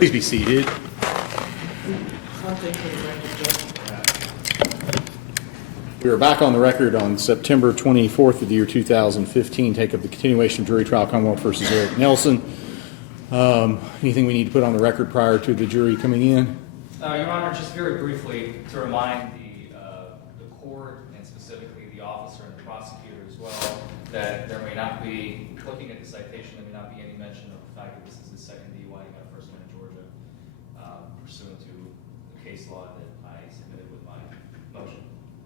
Please be seated. We are back on the record on September 24th of the year 2015. Take up the continuation of jury trial Commonwealth versus Eric Nelson. Anything we need to put on the record prior to the jury coming in? Your Honor, just very briefly to remind the court and specifically the officer and the prosecutor as well that there may not be, looking at the citation, there may not be any mention of the fact that this is the second DUI Guy first one in Georgia, pursuant to the case law that I submitted with my motion.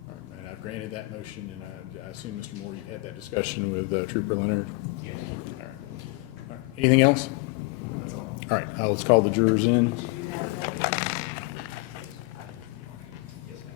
All right, and I've granted that motion, and I assume, Mr. Moore, you had that discussion with Trooper Leonard? Yes. All right. Anything else? That's all. All right, let's call the jurors in. Yes, ma'am.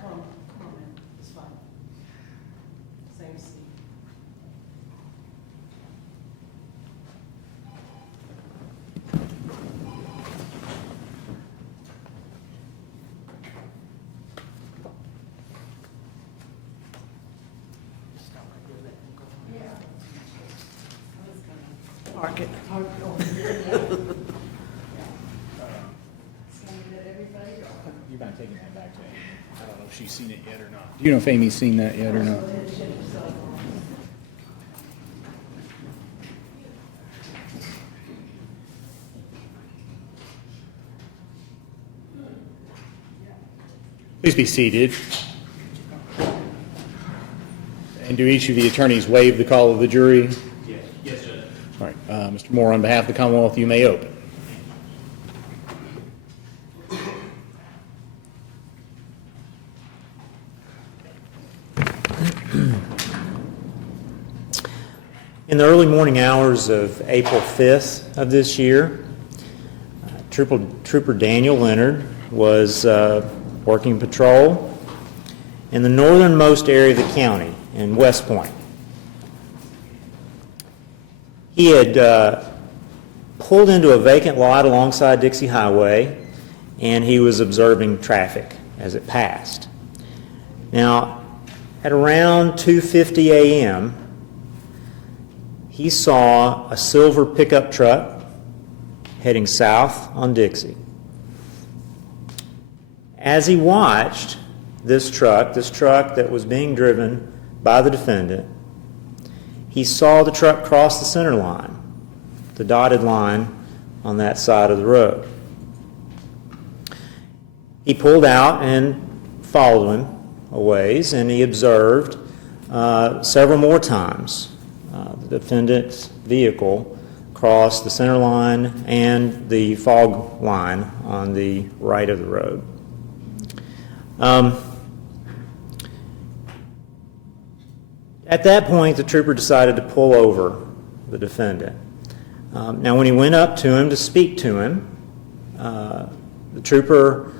Come on, man. It's fine. Same seat. Park it. Park it over here. You mind taking that back to Amy? I don't know if she's seen it yet or not. Do you know if Amy's seen that yet or not? Please be seated. And do each of the attorneys waive the call of the jury? Yes. Yes, Judge. All right, Mr. Moore, on behalf of the Commonwealth, you may open. In the early morning hours of April 5th of this year, Trooper Daniel Leonard was working patrol in the northernmost area of the county in West Point. He had pulled into a vacant lot alongside Dixie Highway, and he was observing traffic as it passed. Now, at around 2:50 a.m., he saw a silver pickup truck heading south on Dixie. As he watched this truck that was being driven by the defendant, he saw the truck cross the center line, the dotted line on that side of the road. He pulled out and followed him a ways, and he observed several more times the defendant's vehicle cross the center line and the fog line on the right of the road. At that point, the trooper decided to pull over the defendant. Now, when he went up to him to speak to him, the trooper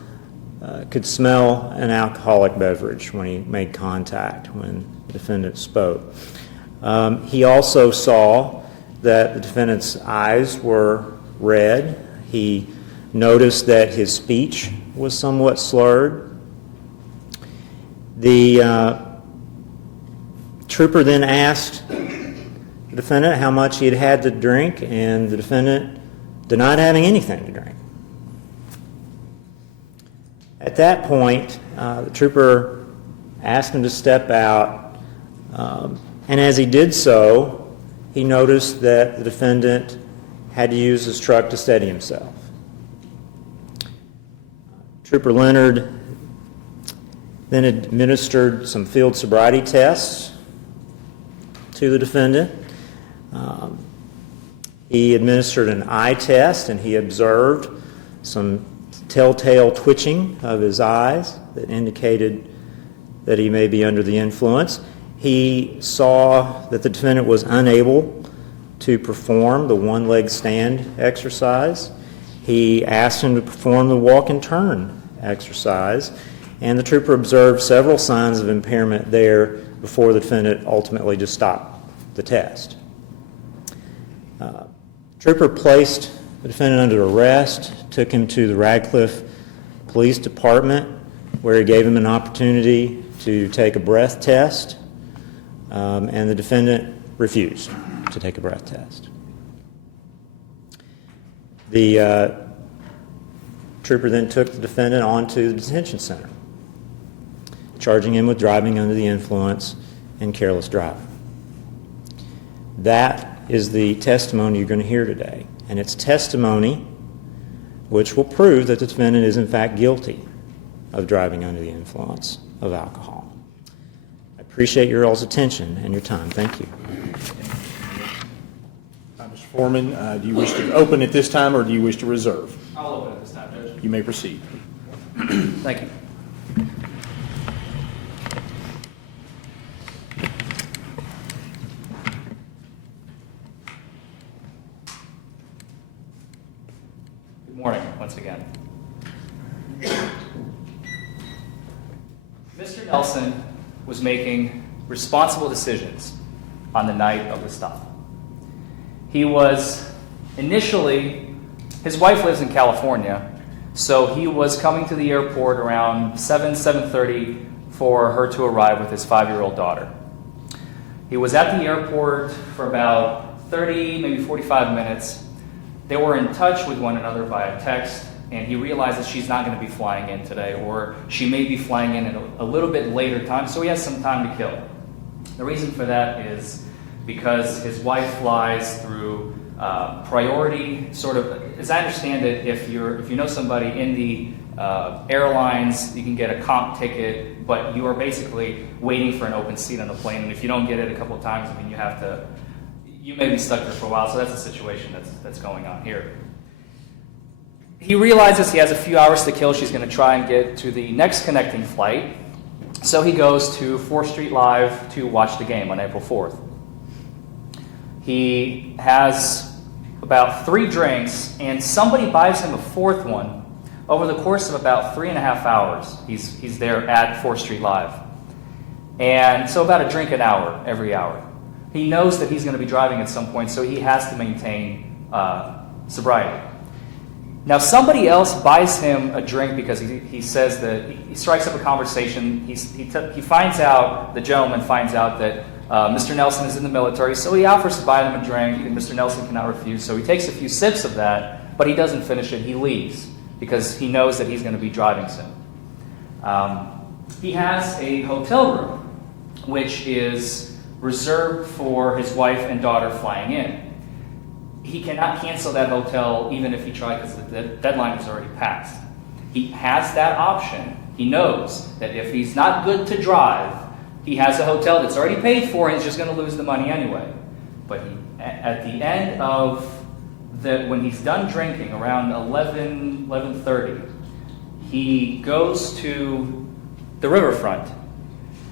could smell an alcoholic beverage when he made contact when the defendant spoke. He also saw that the defendant's eyes were red. He noticed that his speech was somewhat slurred. The trooper then asked the defendant how much he had had to drink, and the defendant denied having anything to drink. At that point, the trooper asked him to step out, and as he did so, he noticed that the defendant had to use his truck to steady himself. Trooper Leonard then administered some field sobriety tests to the defendant. He administered an eye test, and he observed some telltale twitching of his eyes that indicated that he may be under the influence. He saw that the defendant was unable to perform the one-leg stand exercise. He asked him to perform the walk and turn exercise, and the trooper observed several signs of impairment there before the defendant ultimately just stopped the test. Trooper placed the defendant under arrest, took him to the Radcliffe Police Department, where he gave him an opportunity to take a breath test, and the defendant refused to take a breath test. The trooper then took the defendant on to the detention center, charging him with driving under the influence and careless driving. That is the testimony you're going to hear today, and it's testimony which will prove that the defendant is in fact guilty of driving under the influence of alcohol. I appreciate your all's attention and your time. Thank you. Mr. Foreman, do you wish to open at this time, or do you wish to reserve? I'll open it this time, Judge. You may proceed. Thank you. Good morning, once again. Mr. Nelson was making responsible decisions on the night of the stop. He was initially, his wife lives in California, so he was coming to the airport around 7:30 for her to arrive with his 5-year-old daughter. He was at the airport for about 30, maybe 45 minutes. They were in touch with one another via text, and he realized that she's not going to be flying in today, or she may be flying in at a little bit later time, so he has some time to kill. The reason for that is because his wife flies through priority, sort of, as I understand it, if you know somebody in the airlines, you can get a comp ticket, but you are basically waiting for an open seat on the plane, and if you don't get it a couple of times, I mean, you may be stuck there for a while, so that's the situation that's going on here. He realizes he has a few hours to kill. She's going to try and get to the next connecting flight, so he goes to 4th Street Live to watch the game on April 4th. He has about 3 drinks, and somebody buys him a 4th one over the course of about 3.5 hours. He's there at 4th Street Live. And so about a drink an hour, every hour. He knows that he's going to be driving at some point, so he has to maintain sobriety. Now, somebody else buys him a drink because he says that he strikes up a conversation. He finds out, the gentleman finds out that Mr. Nelson is in the military, so he offers to buy him a drink, and Mr. Nelson cannot refuse. So he takes a few sips of that, but he doesn't finish it. He leaves because he knows that he's going to be driving soon. He has a hotel room, which is reserved for his wife and daughter flying in. He cannot cancel that hotel even if he tried, because the deadline is already passed. He has that option. He knows that if he's not good to drive, he has a hotel that's already paid for, and he's just going to lose the money anyway. But at the end of when he's done drinking, around 11:30, he goes to the riverfront.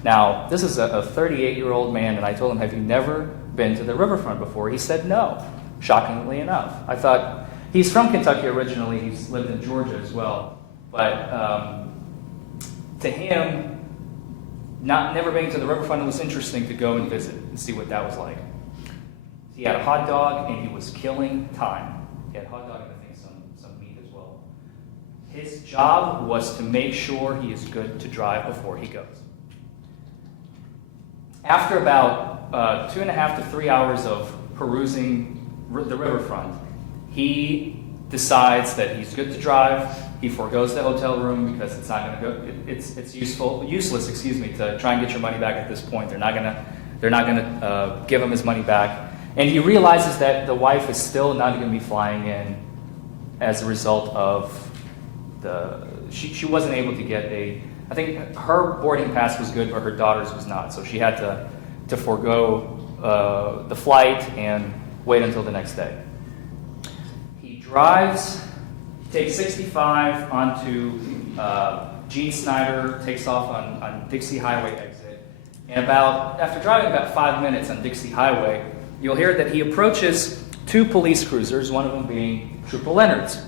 Now, this is a 38-year-old man, and I told him, have you never been to the riverfront before? He said no, shockingly enough. I thought, he's from Kentucky originally, he's lived in Georgia as well, but to him, never being to the riverfront, it was interesting to go and visit and see what that was like. He had a hot dog, and he was killing time. He had a hot dog and I think some meat as well. His job was to make sure he is good to drive before he goes. After about 2.5 to 3 hours of perusing the riverfront, he decides that he's good to drive. He forgoes the hotel room because it's not going to go. It's useless, to try and get your money back at this point. They're not going to give him his money back. And he realizes that the wife is still not going to be flying in as a result of she wasn't able to get I think her boarding pass was good, but her daughter's was not. So she had to forego the flight and wait until the next day. He drives, takes 65 onto Gene Snyder, takes off on Dixie Highway exit. And after driving about 5 minutes on Dixie Highway, you'll hear that he approaches 2 police cruisers, one of them being Trooper Leonard's.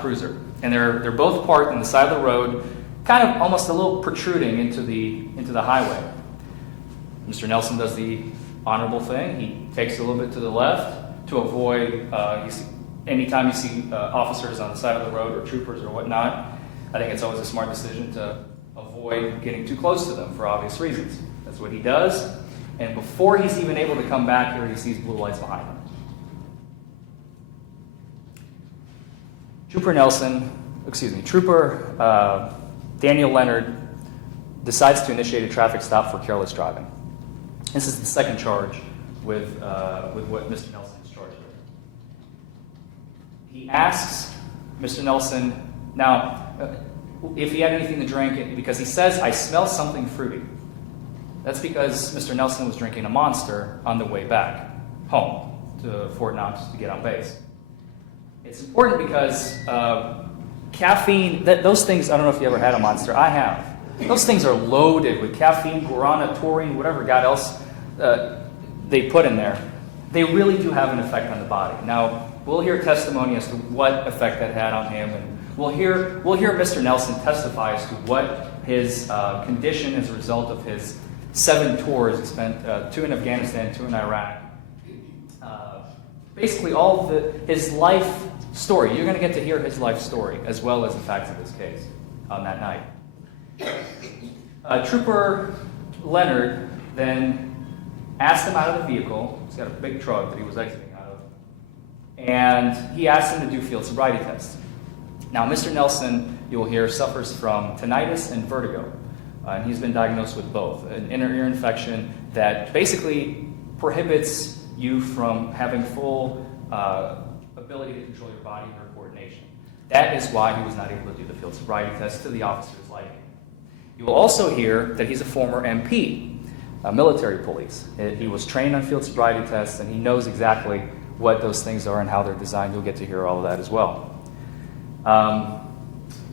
cruiser, and they're both parked on the side of the road, kind of almost a little protruding into the highway. Mr. Nelson does the honorable thing. He takes a little bit to the left to avoid, anytime you see officers on the side of the road or troopers or whatnot, I think it's always a smart decision to avoid getting too close to them for obvious reasons. That's what he does. And before he's even able to come back here, he sees blue lights behind him. Trooper Daniel Leonard decides to initiate a traffic stop for careless driving. This is the second charge with what Mr. Nelson is charged with. He asks Mr. Nelson, now, if he had anything to drink, because he says, "I smell something fruity." That's because Mr. Nelson was drinking a Monster on the way back home to Fort Knox to get on base. It's important because caffeine, those things, I don't know if you ever had a Monster. I have. Those things are loaded with caffeine, guarana, taurine, whatever God else they put in there. They really do have an effect on the body. Now, we'll hear testimony as to what effect that had on him, and we'll hear Mr. Nelson testify as to what his condition as a result of his 7 tours. He spent 2 in Afghanistan, 2 in Iraq. Basically, his life story. You're going to get to hear his life story as well as the facts of his case on that night. Trooper Leonard then asked him out of the vehicle. He's got a big truck that he was exiting out of. And he asked him to do field sobriety tests. Now, Mr. Nelson, you'll hear, suffers from tinnitus and vertigo. And he's been diagnosed with both, an inner ear infection that basically prohibits you from having full ability to control your body and your coordination. That is why he was not able to do the field sobriety test to the officer's liking. You will also hear that he's a former MP, military police. He was trained on field sobriety tests, and he knows exactly what those things are and how they're designed. You'll get to hear all of that as well.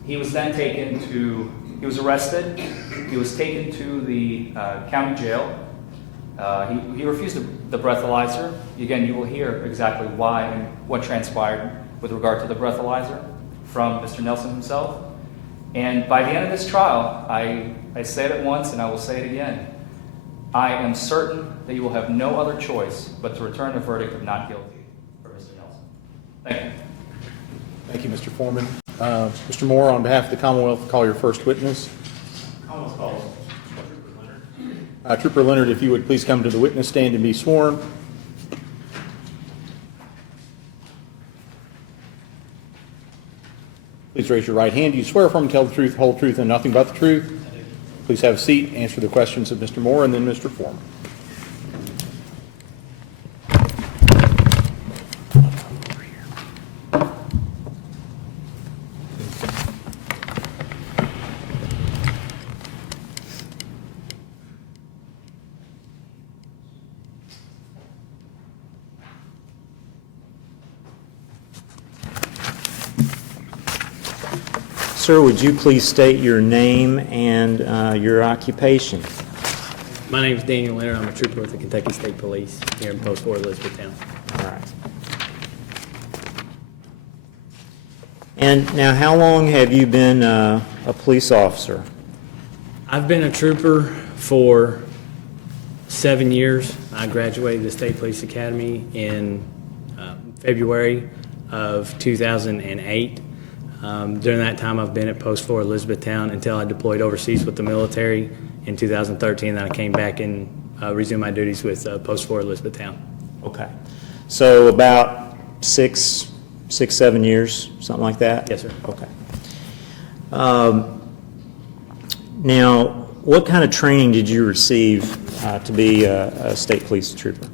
He was then he was arrested. He was taken to the county jail. He refused the breathalyzer. Again, you will hear exactly why and what transpired with regard to the breathalyzer from Mr. Nelson himself. And by the end of this trial, I said it once and I will say it again. I am certain that you will have no other choice but to return a verdict of not guilty for Mr. Nelson. Thank you. Thank you, Mr. Forman. Mr. Moore, on behalf of the Commonwealth, call your first witness. Almost called Trooper Leonard. Trooper Leonard, if you would please come to the witness stand and be sworn. Please raise your right hand. Do you swear affirm to tell the truth, whole truth, and nothing but the truth? Please have a seat, answer the questions of Mr. Moore and then Mr. Forman. Sir, would you please state your name and your occupation? My name is Daniel Leonard. I'm a trooper with the Kentucky State Police here in Post Fort Elizabethtown. All right. And now, how long have you been a police officer? I've been a trooper for 7 years. I graduated the State Police Academy in February of 2008. During that time, I've been at Post Fort Elizabethtown until I deployed overseas with the military in 2013. Then I came back and resumed my duties with Post Fort Elizabethtown. Okay. So about 7 years, something like that? Yes, sir. Okay. Now, what kind of training did you receive to be a state police trooper?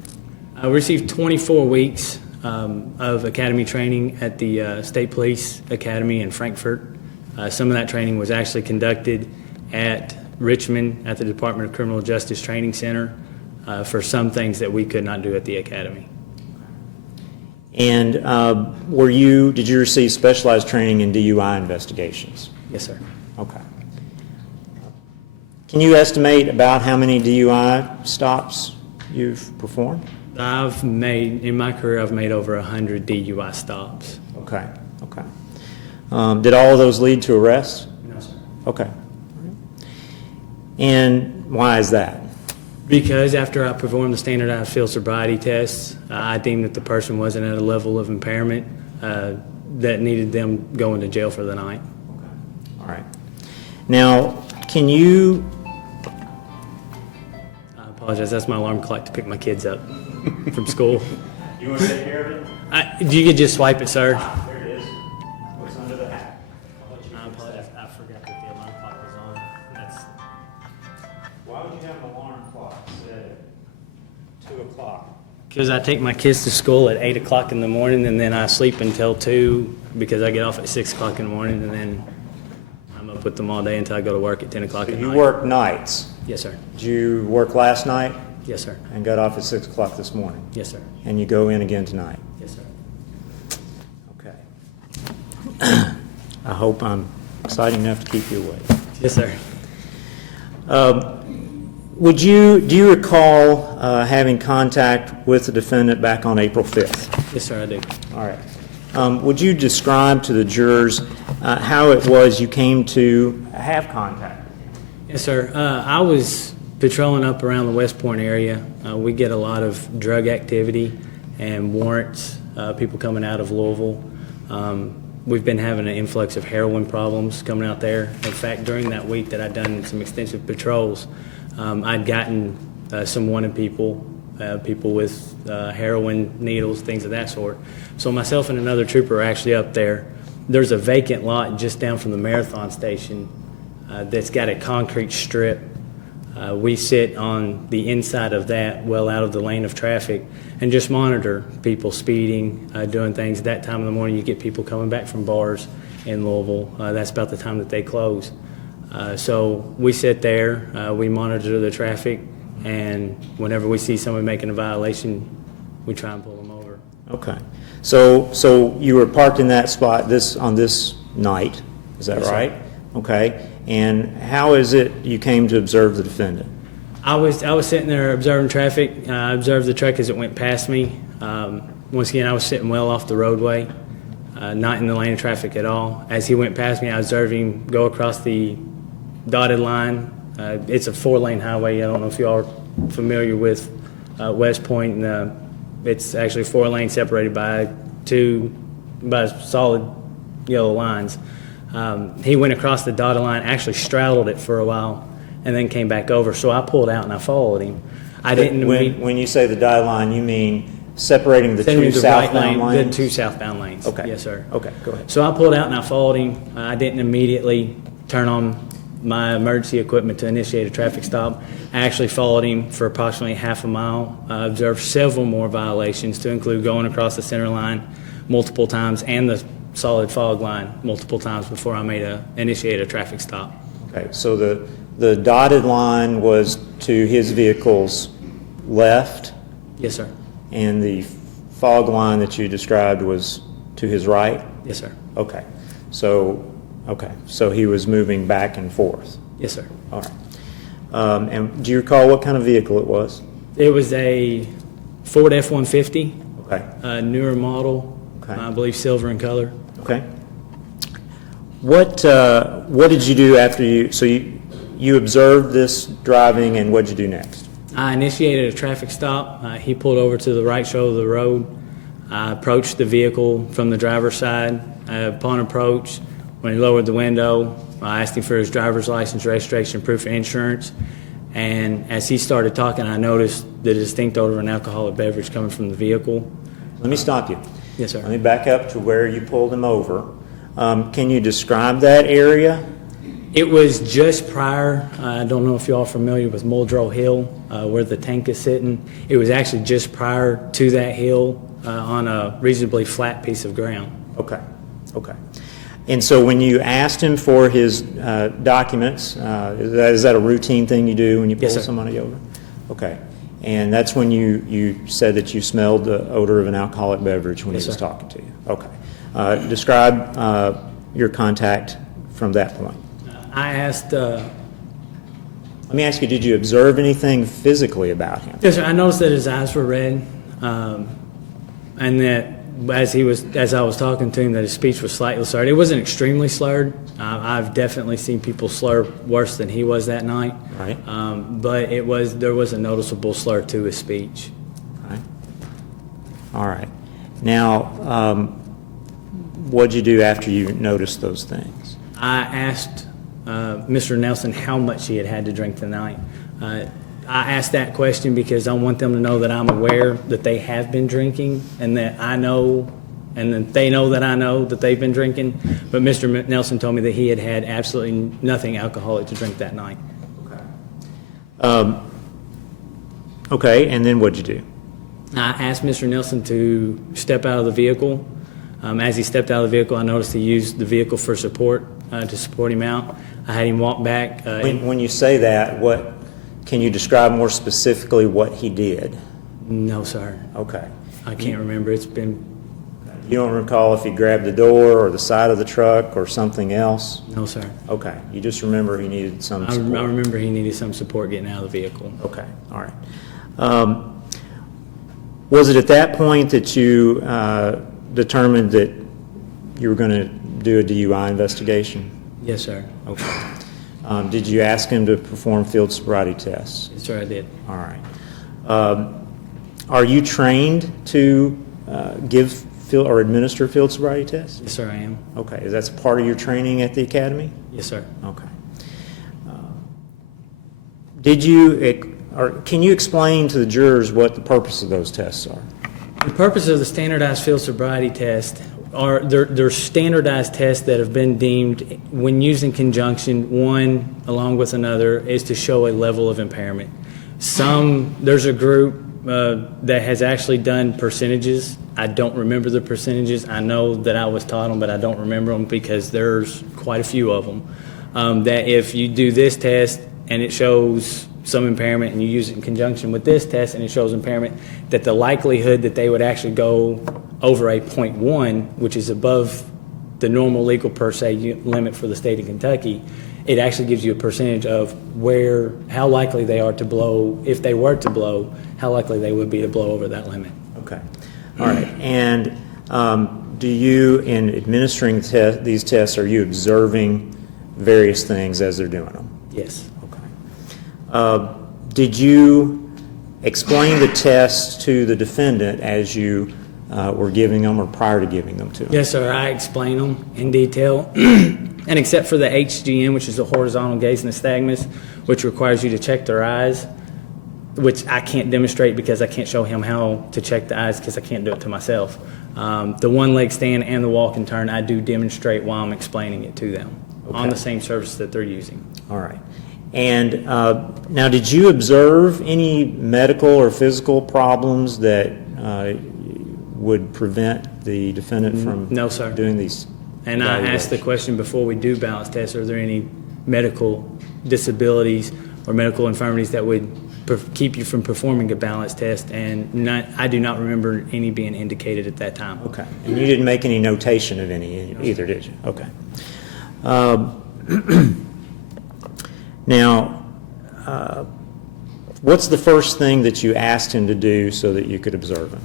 I received 24 weeks of academy training at the State Police Academy in Frankfort. Some of that training was actually conducted at Richmond at the Department of Criminal Justice Training Center for some things that we could not do at the academy. And did you receive specialized training in DUI investigations? Yes, sir. Okay. Can you estimate about how many DUI stops you've performed? In my career, I've made over 100 DUI stops. Okay, okay. Did all of those lead to arrests? No, sir. Okay. And why is that? Because after I performed the standardized field sobriety tests, I deemed that the person wasn't at a level of impairment that needed them going to jail for the night. All right. Now, can you, I apologize, that's my alarm clock to pick my kids up from school. you want to take care of it? You could just swipe it, sir. There it is. What's under the hat? I apologize, I forgot that the alarm clock was on. That's, Why would you have an alarm clock set at 2 o'clock? because I take my kids to school at 8 o'clock in the morning, and then I sleep until 2 because I get off at 6 o'clock in the morning, and then I'm up with them all day until I go to work at 10 o'clock So at you night. work nights. Yes, sir. Did you work last night Yes, sir. and got off at 6 o'clock this morning? Yes, sir. And you go in again tonight? Yes, sir. Okay. I hope I'm exciting enough to keep you awake. Yes, sir. Do you recall having contact with the defendant back on April 5th? Yes, sir, I do. All right. Would you describe to the jurors how it was you came to have contact? Yes, sir. I was patrolling up around the West Point area. We get a lot of drug activity and warrants, people coming out of Louisville. We've been having an influx of heroin problems coming out there. In fact, during that week that I'd done some extensive patrols, I'd gotten some wanted people, people with heroin needles, things of that sort. So myself and another trooper are actually up there. There's a vacant lot just down from the marathon station that's got a concrete strip. We sit on the inside of that, well out of the lane of traffic, and just monitor people speeding, doing things. At that time of the morning, you get people coming back from bars in Louisville. That's about the time that they close. So we sit there, we monitor the traffic, and whenever we see someone making a violation, we try and pull them over. Okay. So you were parked in that spot on this night, is that Yes, sir. right? Okay. And how is it you came to observe the defendant? I was sitting there observing traffic. I observed the truck as it went past me. Once again, I was sitting well off the roadway, not in the lane of traffic at all. As he went past me, I observed him go across the dotted line. It's a 4-lane highway. I don't know if you all are familiar with West Point. And, it's actually 4 lanes separated by solid yellow lines. He went across the dotted line, actually straddled it for a while, and then came back over. So I pulled out and I followed him. I didn't. When you say the dotted line, you mean separating the two southbound lanes? The 2 southbound lanes. Okay. Yes, sir. Okay, go ahead. So I pulled out and I followed him. I didn't immediately turn on my emergency equipment to initiate a traffic stop. I actually followed him for approximately half a mile. I observed several more violations, to include going across the center line multiple times and the solid fog line multiple times before I initiate a traffic stop. Okay, so the dotted line was to his vehicle's left, Yes, sir. and the fog line that you described was to his right? Yes, sir. Okay, so he was moving back and forth. Yes, sir. All right. And do you recall what kind of vehicle it was? It was a Ford F-150, Okay, a newer model, Okay. I believe silver in color. okay. What did you do after you observed this driving, and what did you do next? I initiated a traffic stop. He pulled over to the right shoulder of the road. I approached the vehicle from the driver's side. Upon approach, when he lowered the window, I asked him for his driver's license, registration, proof of insurance. And as he started talking, I noticed the distinct odor of an alcoholic beverage coming from the vehicle. Let me stop you. Yes, sir. Let me back up to where you pulled him over. Can you describe that area? It was just prior, I don't know if you all are familiar with Muldrow Hill, where the tank is sitting. It was actually just prior to that hill on a reasonably flat piece of ground. Okay. And so when you asked him for his documents, is that a routine thing you do when you pull Yes, sir. somebody over? Okay. And that's when you said that you smelled the odor of an alcoholic beverage when Yes, he was sir. talking to you? Okay. Describe your contact from that point. I asked, Let me ask you, did you observe anything physically about him? yes, sir, I noticed that his eyes were red, and that as I was talking to him, that his speech was slightly slurred. It wasn't extremely slurred. I've definitely seen people slur worse than he was that night. Right. But there was a noticeable slur to his speech. Right. All right. Now, what'd you do after you noticed those things? I asked Mr. Nelson how much he had to drink tonight. I asked that question because I want them to know that I'm aware that they have been drinking and that I know, and that they know that I know that they've been drinking. But Mr. Nelson told me that he had had absolutely nothing alcoholic to drink that night. Okay, and then what'd you do? I asked Mr. Nelson to step out of the vehicle. As he stepped out of the vehicle, I noticed he used the vehicle for support, to support him out. I had him walk back. When you say that, can you describe more specifically what he did? No, sir. Okay. I can't remember. It's been, You don't recall if he grabbed the door or the side of the truck or something else? no, sir. Okay. You just remember he needed some I support? remember he needed some support getting out of the vehicle. Okay. All right. Was it at that point that you determined that you were going to do a DUI investigation? Yes, sir. Okay. Did you ask him to perform field sobriety tests? Yes, sir, I did. All right. Are you trained to give field or administer field sobriety tests? Yes, sir, I am. Okay. Is that part of your training at the academy? Yes, sir. Okay. Did you, or can you explain to the jurors what the purpose of those tests are? The purpose of the standardized field sobriety test are they're standardized tests that have been deemed, when used in conjunction, one along with another, is to show a level of impairment. There's a group that has actually done percentages. I don't remember the percentages. I know that I was taught them, but I don't remember them because there's quite a few of them. That if you do this test and it shows some impairment and you use it in conjunction with this test and it shows impairment, that the likelihood that they would actually go over a 0.1, which is above the normal legal per se limit for the state of Kentucky, it actually gives you a percentage of how likely they are to blow, if they were to blow, how likely they would be to blow over that limit. Okay. All right. And do you, in administering these tests, are you observing various things as they're doing them? Yes. Did you explain the tests to the defendant as you were giving them or prior to giving them to him? Yes, sir. I explain them in detail. And except for the HGN, which is the horizontal gaze nystagmus, which requires you to check their eyes, which I can't demonstrate because I can't show him how to check the eyes because I can't do it to myself. The one leg stand and the walk and turn, I do demonstrate while I'm explaining it to them on the same surface that they're using. All right. And now, did you observe any medical or physical problems that would prevent the defendant from No, sir. doing these? And I asked the question before we do balance tests, are there any medical disabilities or medical infirmities that would keep you from performing a balance test? And I do not remember any being indicated at that time. Okay. And you didn't make any notation of any either, did you? Okay. Now, what's the first thing that you asked him to do so that you could observe him?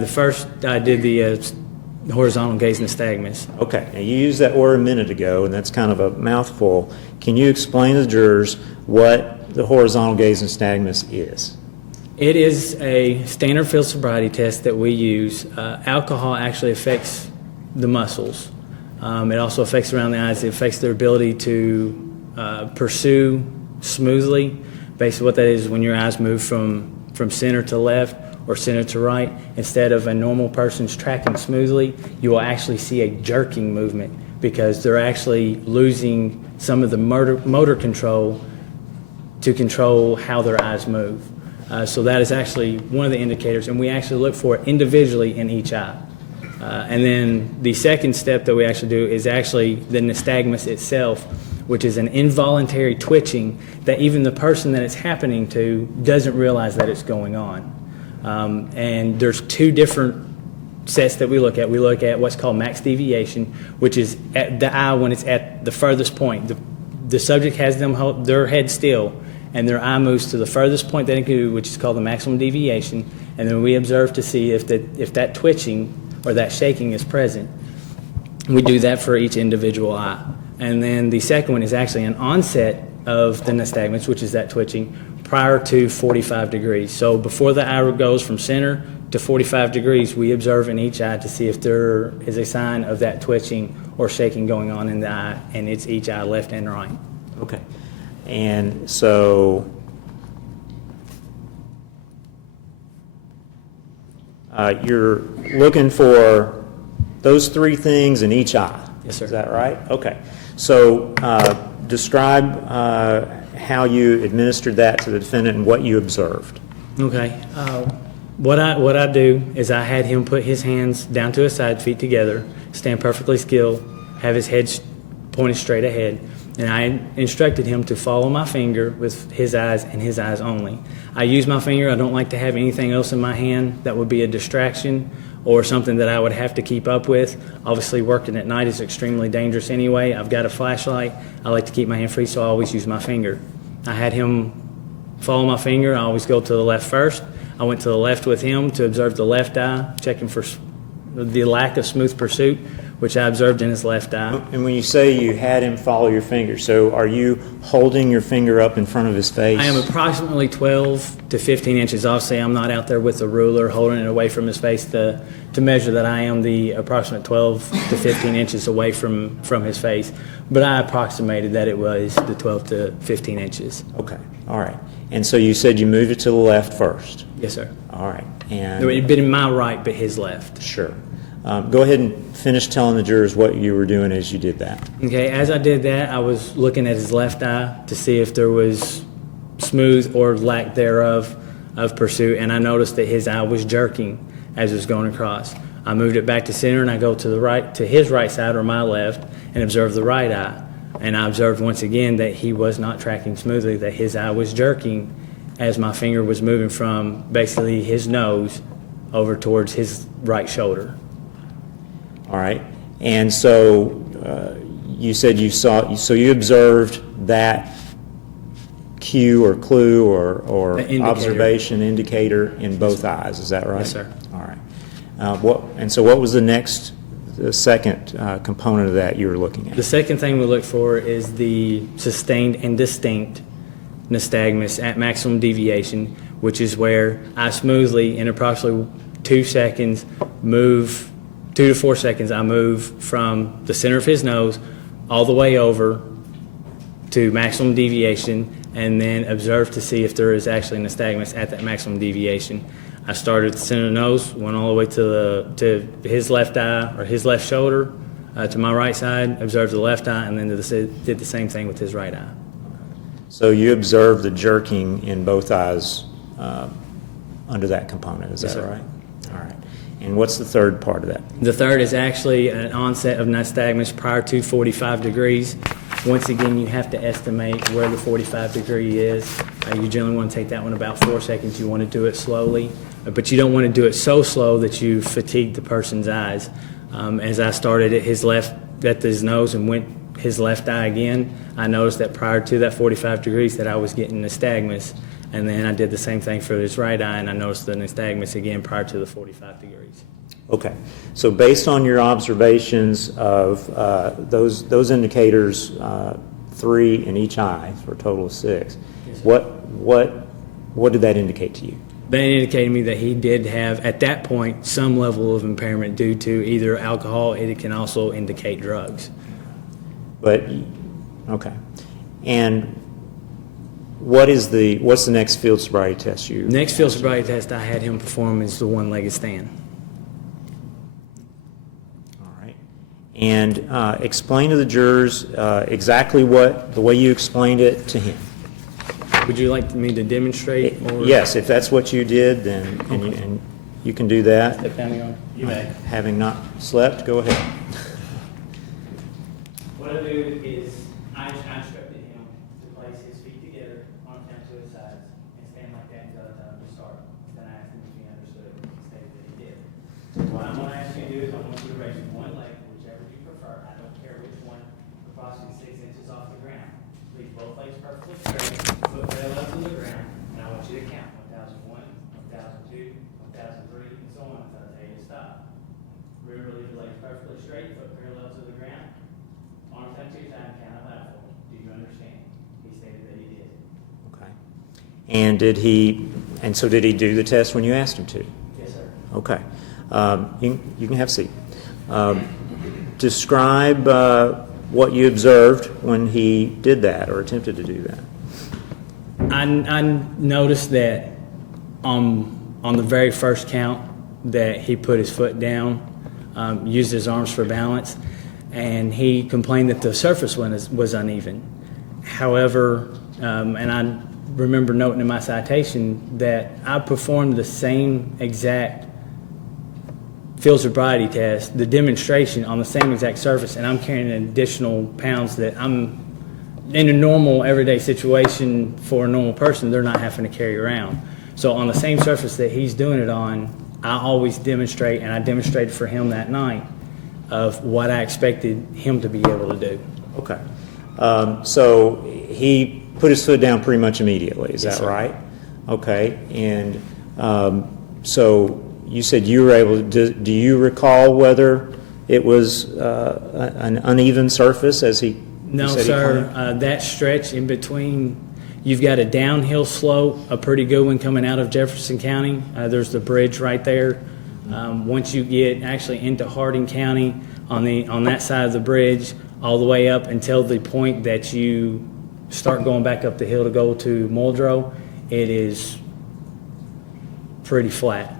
The first, I did the horizontal gaze nystagmus. Okay. Now, you used that word a minute ago, and that's kind of a mouthful. Can you explain to the jurors what the horizontal gaze nystagmus is? It is a standard field sobriety test that we use. Alcohol actually affects the muscles. It also affects around the eyes. It affects their ability to pursue smoothly. Basically what that is when your eyes move from center to left or center to right, instead of a normal person's tracking smoothly, you will actually see a jerking movement because they're actually losing some of the motor control to control how their eyes move. So that is actually one of the indicators, and we actually look for it individually in each eye. And then the second step that we actually do is actually the nystagmus itself, which is an involuntary twitching that even the person that it's happening to doesn't realize that it's going on. And there's two different sets that we look at. We look at what's called max deviation, which is at the eye when it's at the furthest point. The subject has their head still, and their eye moves to the furthest point they can do, which is called the maximum deviation. And then we observe to see if that twitching or that shaking is present. We do that for each individual eye. And then the second one is actually an onset of the nystagmus, which is that twitching, prior to 45 degrees. So before the eye goes from center to 45 degrees, we observe in each eye to see if there is a sign of that twitching or shaking going on in the eye, and it's each eye, left and right. Okay. And so you're looking for those three things in each eye? Yes, sir. Is that right? Okay. So describe how you administered that to the defendant and what you observed. Okay. What I do is I had him put his hands down to his side, feet together, stand perfectly still, have his head pointed straight ahead, and I instructed him to follow my finger with his eyes and his eyes only. I use my finger. I don't like to have anything else in my hand that would be a distraction or something that I would have to keep up with. Obviously, working at night is extremely dangerous anyway. I've got a flashlight. I like to keep my hand free, so I always use my finger. I had him follow my finger. I always go to the left first. I went to the left with him to observe the left eye, checking for the lack of smooth pursuit, which I observed in his left eye. And when you say you had him follow your finger, so are you holding your finger up in front of his face? I am approximately 12 to 15 inches. Obviously, I'm not out there with a ruler holding it away from his face to measure that I am the approximate 12 to 15 inches away from his face. But I approximated that it was the 12 to 15 inches. Okay. All right. And so you said you moved it to the left first. Yes, sir. All right. And It had been in my right, but his left. sure. Go ahead and finish telling the jurors what you were doing as you did that. Okay, as I did that, I was looking at his left eye to see if there was smooth or lack thereof of pursuit, and I noticed that his eye was jerking as it was going across. I moved it back to center, and I go to the right, to his right side or my left, and observe the right eye. And I observed once again that he was not tracking smoothly, that his eye was jerking as my finger was moving from basically his nose over towards his right shoulder. All right. And so you said you saw, so you observed that cue or clue or The indicator. observation indicator in both eyes. Is that right? Yes, sir. All right. And so what was the second component of that you were looking at? The second thing we look for is the sustained and distinct nystagmus at maximum deviation, which is where I smoothly, in approximately 2 seconds, 2 to 4 seconds, I move from the center of his nose all the way over to maximum deviation, and then observe to see if there is actually nystagmus at that maximum deviation. I started at the center of the nose, went all the way to his left eye or his left shoulder, to my right side, observed the left eye, and then did the same thing with his right eye. So you observed the jerking in both eyes under that component. Is Yes, that sir. right? All right. And what's the third part of that? The third is actually an onset of nystagmus prior to 45 degrees. Once again, you have to estimate where the 45 degree is. You generally want to take that one about 4 seconds. You want to do it slowly, but you don't want to do it so slow that you fatigue the person's eyes. As I started at his nose and went his left eye again, I noticed that prior to that 45 degrees that I was getting nystagmus. And then I did the same thing for his right eye, and I noticed the nystagmus again prior to the 45 degrees. Okay. So based on your observations of those indicators, 3 in each eye for a total of 6, Yes, sir. what did that indicate to you? That indicated to me that he did have, at that point, some level of impairment due to either alcohol. It can also indicate drugs. But okay. And what's the next field sobriety test you? Next field sobriety test I had him perform is the one-legged stand. All right. And explain to the jurors exactly the way you explained it to him. Would you like me to demonstrate? Or Yes, if that's what you did, then and you can do that. Step down the arm. You may. Having not slept, go ahead. What I do is I instructed him to place his feet together, arms down to his sides, and stand like that until I tell him to start. Then I asked him if he understood. He stated that he did. What I'm going to ask you to do is I want you to raise one leg, whichever you prefer. I don't care which one, approximately 6 inches off the ground. Leave both legs perfectly straight, foot parallel to the ground, and I want you to count 1,001, 1,002, 1,003, and so on until I tell you to stop. Remember, leave your legs perfectly straight, foot parallel to the ground. Arms out to your side, count out loud for me. Do you understand? He stated that he did. Okay. And so did he do the test when you asked him to? Yes, sir. Okay. You can have a seat. Describe what you observed when he did that or attempted to do that. I noticed that on the very first count that he put his foot down, used his arms for balance, and he complained that the surface was uneven. However, and I remember noting in my citation that I performed the same exact field sobriety test, the demonstration on the same exact surface, and I'm carrying additional pounds that I'm in a normal everyday situation for a normal person, they're not having to carry around. So on the same surface that he's doing it on, I always demonstrate, and I demonstrated for him that night, of what I expected him to be able to do. Okay. So he put his foot down pretty much immediately, is Yes, that sir. right? Okay. And so you said you were able to, do you recall whether it was an uneven surface as he No, said he sir. claimed? That stretch in between, you've got a downhill slope, a pretty good one coming out of Jefferson County. There's the bridge right there. Once you get actually into Hardin County, on that side of the bridge, all the way up until the point that you start going back up the hill to go to Muldrow, it is pretty flat.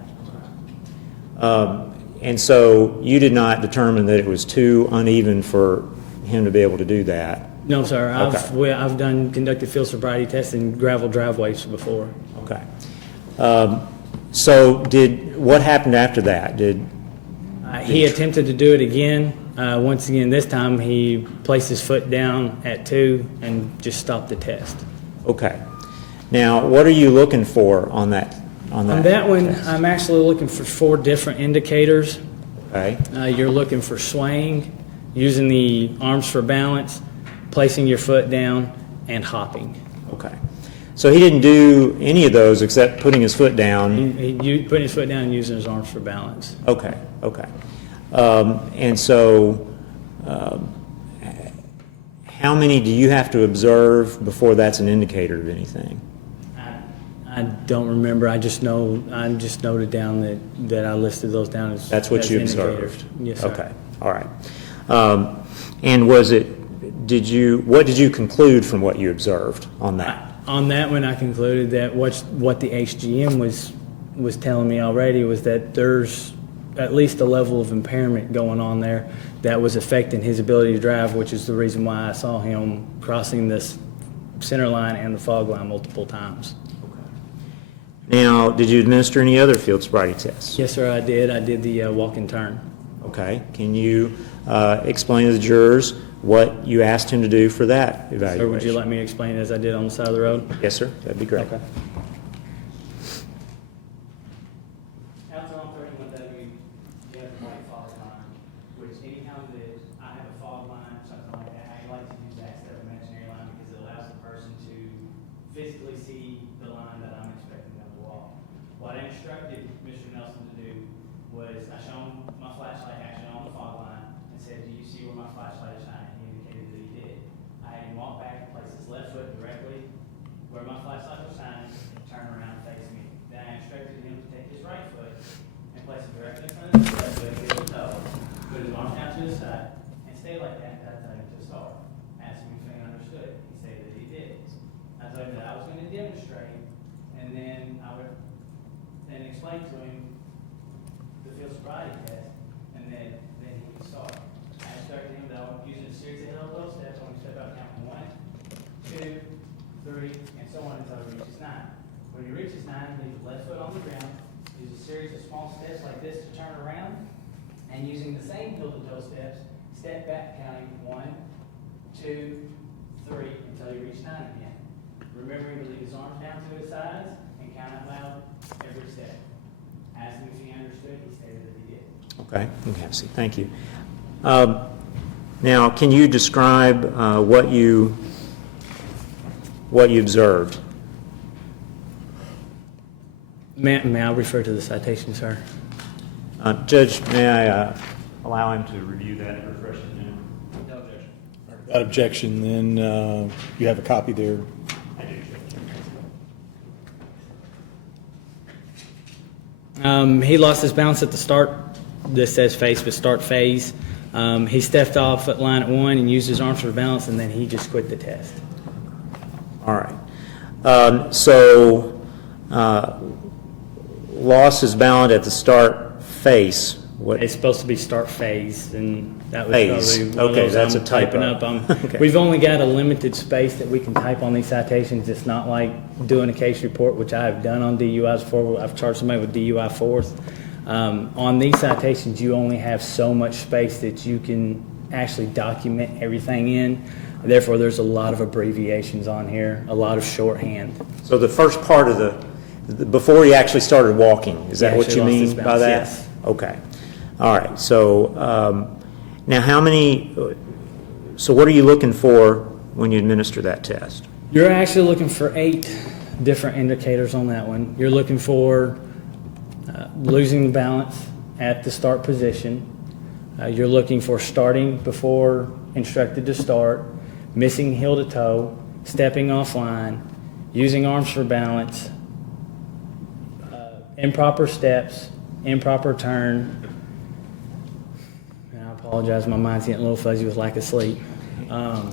And so you did not determine that it was too uneven for him to be able to do that? No, sir. Okay. I've conducted field sobriety tests in gravel driveways before. Okay. So what happened after that? He attempted to do it again. Once again, this time he placed his foot down at 2 and just stopped the test. Okay. Now, what are you looking for on that? On that one, test? I'm actually looking for 4 different indicators. Okay. You're looking for swaying, using the arms for balance, placing your foot down, and hopping. Okay. So he didn't do any of those except putting his foot down. He putting his foot down and using his arms for balance. Okay. Okay. And so, how many do you have to observe before that's an indicator of anything? I don't remember. I just noted down that I listed those down as That's what as you indicators. observed? Yes, sir. Okay. All right. And what did you conclude from what you observed on that? On that one, I concluded that what the HGM was telling me already was that there's at least a level of impairment going on there that was affecting his ability to drive, which is the reason why I saw him crossing this center line and the fog line multiple times. Now, did you administer any other field sobriety tests? Yes, sir, I did. I did the walk and turn. Okay. Can you explain to the jurors what you asked him to do for that evaluation? Or would you like me to explain it as I did on the side of the road? Yes, sir. That'd be great. Okay. Outside on 31W, you have the white fog line, which anytime that I have a fog line, something like that, I like to use that instead of imaginary line because it allows the person to physically see the line that I'm expecting them to walk. What I instructed Mr. Nelson to do was I showed him my flashlight actually on the fog line and said, "Do you see where my flashlight is shining?" He indicated that he did. I had him walk back and place his left foot directly where my flashlight was shining and turn around and face me. Then I instructed him to take his right foot and place it directly in front of his left foot, heel to toe, put his arms down to his side, and stay like that until I tell him to start. Asked him if he understood. He said that he did. I told him that I was going to demonstrate, and then I would then explain to him the field sobriety test, and then he could start. I instructed him that I would use a series of elbow steps. I want to step out count 1, 2, 3, and so on until he reaches 9. When he reaches 9, leave the left foot on the ground, use a series of small steps like this to turn around, and using the same heel-to-toe steps, step back counting 1, 2, 3 until you reach 9 again. Remembering to leave his arms down to his sides and count out loud every step. Asked him if he understood, he stated that he did. Okay. You can have a seat. Thank you. Now, can you describe what you observed? May I refer to the citation, sir? Judge, may I allow him to review that and refresh his memory? No objection. Without objection, then you have a copy there. I do. He lost his balance at the start. This says face, but start phase. He stepped off at line at 1 and used his arms for balance, and then he just quit the test. All right. Lost his balance at the start face. What? It's supposed to be start phase, and that was Phase. probably one of Okay, those that's I'm a typo. typing up. Okay. We've only got a limited space that we can type on these citations. It's not like doing a case report, which I have done on DUIs before. I've charged somebody with DUI fourth. On these citations, you only have so much space that you can actually document everything in. Therefore, there's a lot of abbreviations on here, a lot of shorthand. So the first part of before he actually started walking, is that He what you actually lost mean his by balance, that? yes. Okay. All right. So now so what are you looking for when you administer that test? You're actually looking for 8 different indicators on that one. You're looking for losing the balance at the start position. You're looking for starting before instructed to start, missing heel to toe, stepping offline, using arms for balance, improper steps, improper turn. And I apologize, my mind's getting a little fuzzy with lack of sleep. So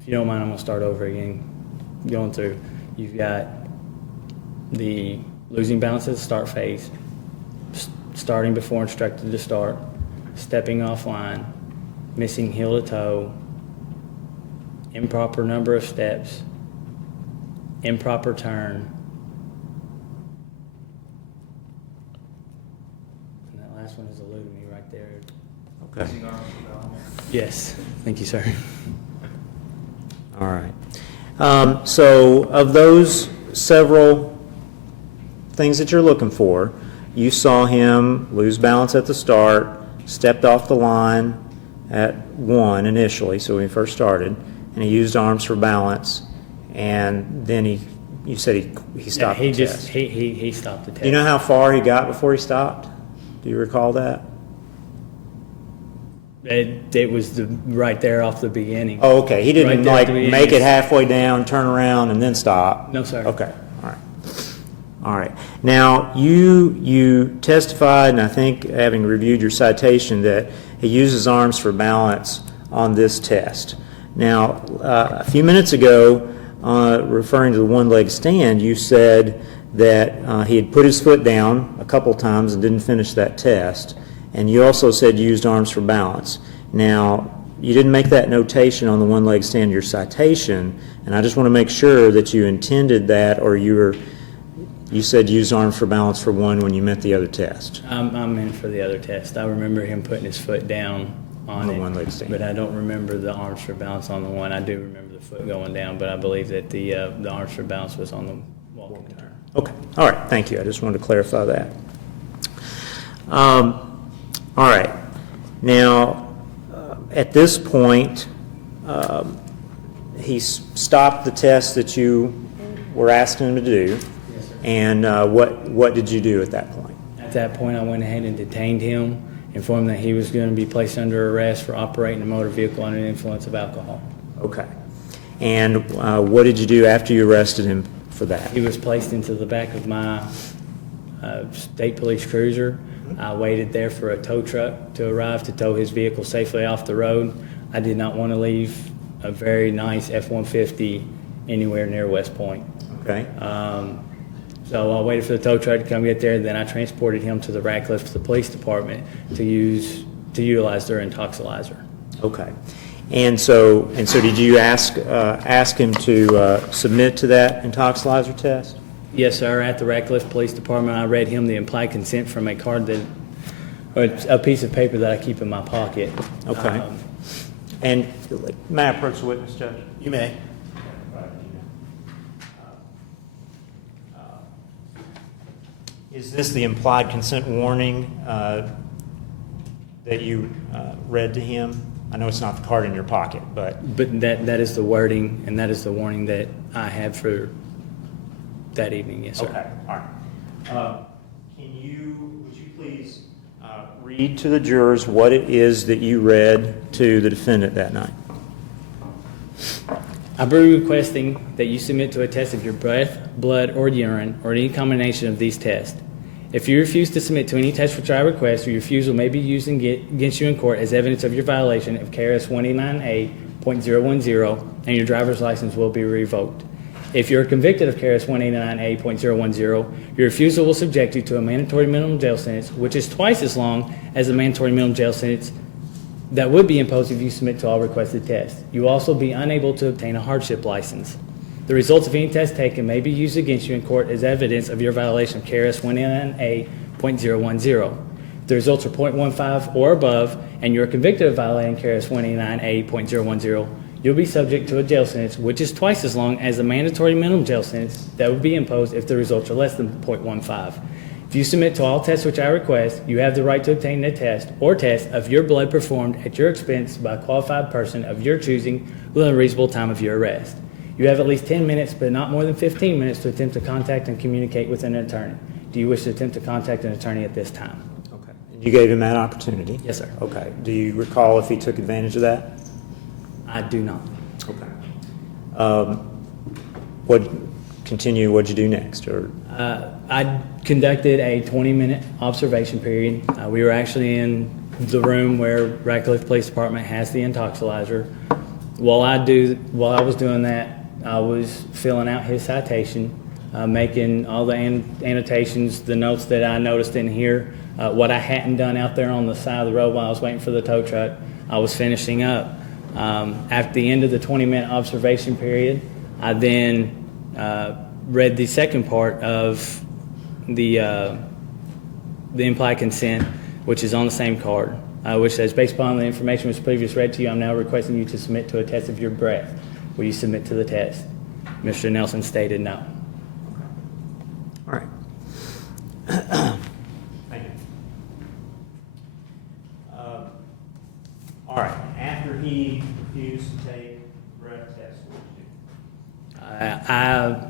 if you don't mind, I'm going to start over again. Going through, you've got the losing balance at the start phase, starting before instructed to start, stepping offline, missing heel to toe, improper number of steps, improper turn, and that last one is eluding me right there. Okay. Using arms for balance. Yes, thank you, sir. All right. So of those several things that you're looking for, you saw him lose balance at the start, stepped off the line at 1 initially, so when he first started, and he used arms for balance, and then you said he stopped he the just test. he stopped the test. Do you know how far he got before he stopped? Do you recall that? It was right there off the beginning. Oh, okay. He didn't Right there at the beginning. make it halfway down, turn around, and then stop. No, sir. Okay. All right. All right. Now you testified, and I think having reviewed your citation, that he uses arms for balance on this test. Now, a few minutes ago, referring to the one-leg stand, you said that he had put his foot down a couple times and didn't finish that test. And you also said you used arms for balance. Now, you didn't make that notation on the one-leg stand in your citation, and I just want to make sure that you intended that, or you said use arms for balance for one when you meant the other test. I'm in for the other test. I remember him putting his foot down on the it, one-leg stand. but I don't remember the arms for balance on the one. I do remember the foot going down, but I believe that the arms for balance was on the walking turn. Okay. All right. Thank you. I just wanted to clarify that. All right. Now, at this point, he stopped the test that you were asking him to do. Yes, sir. And what did you do at that point? At that point, I went ahead and detained him, informed that he was going to be placed under arrest for operating a motor vehicle under the influence of alcohol. Okay. And what did you do after you arrested him for that? He was placed into the back of my state police cruiser. I waited there for a tow truck to arrive to tow his vehicle safely off the road. I did not want to leave a very nice F-150 anywhere near West Point. Okay. So I waited for the tow truck to come get there. Then I transported him to the Radcliffe to the police department to utilize their intoxilizer. Okay. And so did you ask him to submit to that intoxilizer test? Yes, sir. At the Radcliffe Police Department, I read him the implied consent from a card or a piece of paper that I keep in my pocket. Okay. And may I approach the witness, Judge? You may. Is this the implied consent warning that you read to him? I know it's not the card in your pocket, but... But that is the wording, and that is the warning that I had for that evening, yes, sir. Okay, all right. Would you please read to the jurors what it is that you read to the defendant that night? I'll be requesting that you submit to a test of your breath, blood, or urine, or any combination of these tests. If you refuse to submit to any test which I request, your refusal may be used against you in court as evidence of your violation of KRS 189A.010, and your driver's license will be revoked. If you're convicted of KRS 189A.010, your refusal will subject you to a mandatory minimum jail sentence, which is twice as long as the mandatory minimum jail sentence that would be imposed if you submit to all requested tests. You will also be unable to obtain a hardship license. The results of any test taken may be used against you in court as evidence of your violation of KRS 189A.010. If the results are .15 or above, and you are convicted of violating KRS 189A.010, you'll be subject to a jail sentence, which is twice as long as the mandatory minimum jail sentence that would be imposed if the results are less than .15. If you submit to all tests which I request, you have the right to obtain a test or tests of your blood performed at your expense by a qualified person of your choosing within a reasonable time of your arrest. You have at least 10 minutes, but not more than 15 minutes to attempt to contact and communicate with an attorney. Do you wish to attempt to contact an attorney at this time? Okay. You gave him that opportunity? Yes, sir. Okay. Do you recall if he took advantage of that? I do not. Okay. What'd you do next? Or I conducted a 20-minute observation period. We were actually in the room where Radcliffe Police Department has the intoxilizer. While I was doing that, I was filling out his citation, making all the annotations, the notes that I noticed in here, what I hadn't done out there on the side of the road while I was waiting for the tow truck, I was finishing up. At the end of the 20-minute observation period, I then read the second part of the implied consent, which is on the same card, which says, based upon the information which was previously read to you, I'm now requesting you to submit to a test of your breath. Will you submit to the test? Mr. Nelson stated no. all right. Thank you. All right. After he refused to take breath tests, what did you do? I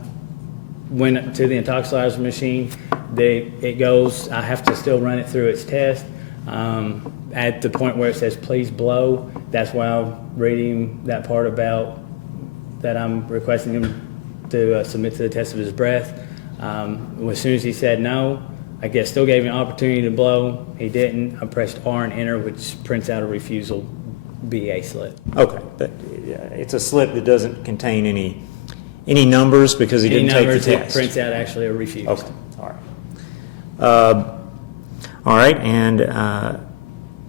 went to the intoxilizer machine. It goes, I have to still run it through its test. At the point where it says please blow, that's why I'm reading that part about that I'm requesting him to submit to the test of his breath. As soon as he said no, I guess still gave him an opportunity to blow. He didn't. I pressed R and enter, which prints out a refusal BA slip. Okay, but it's a slip that doesn't contain any numbers because he didn't take the test. It prints out actually a refused. Okay, all right. All right, and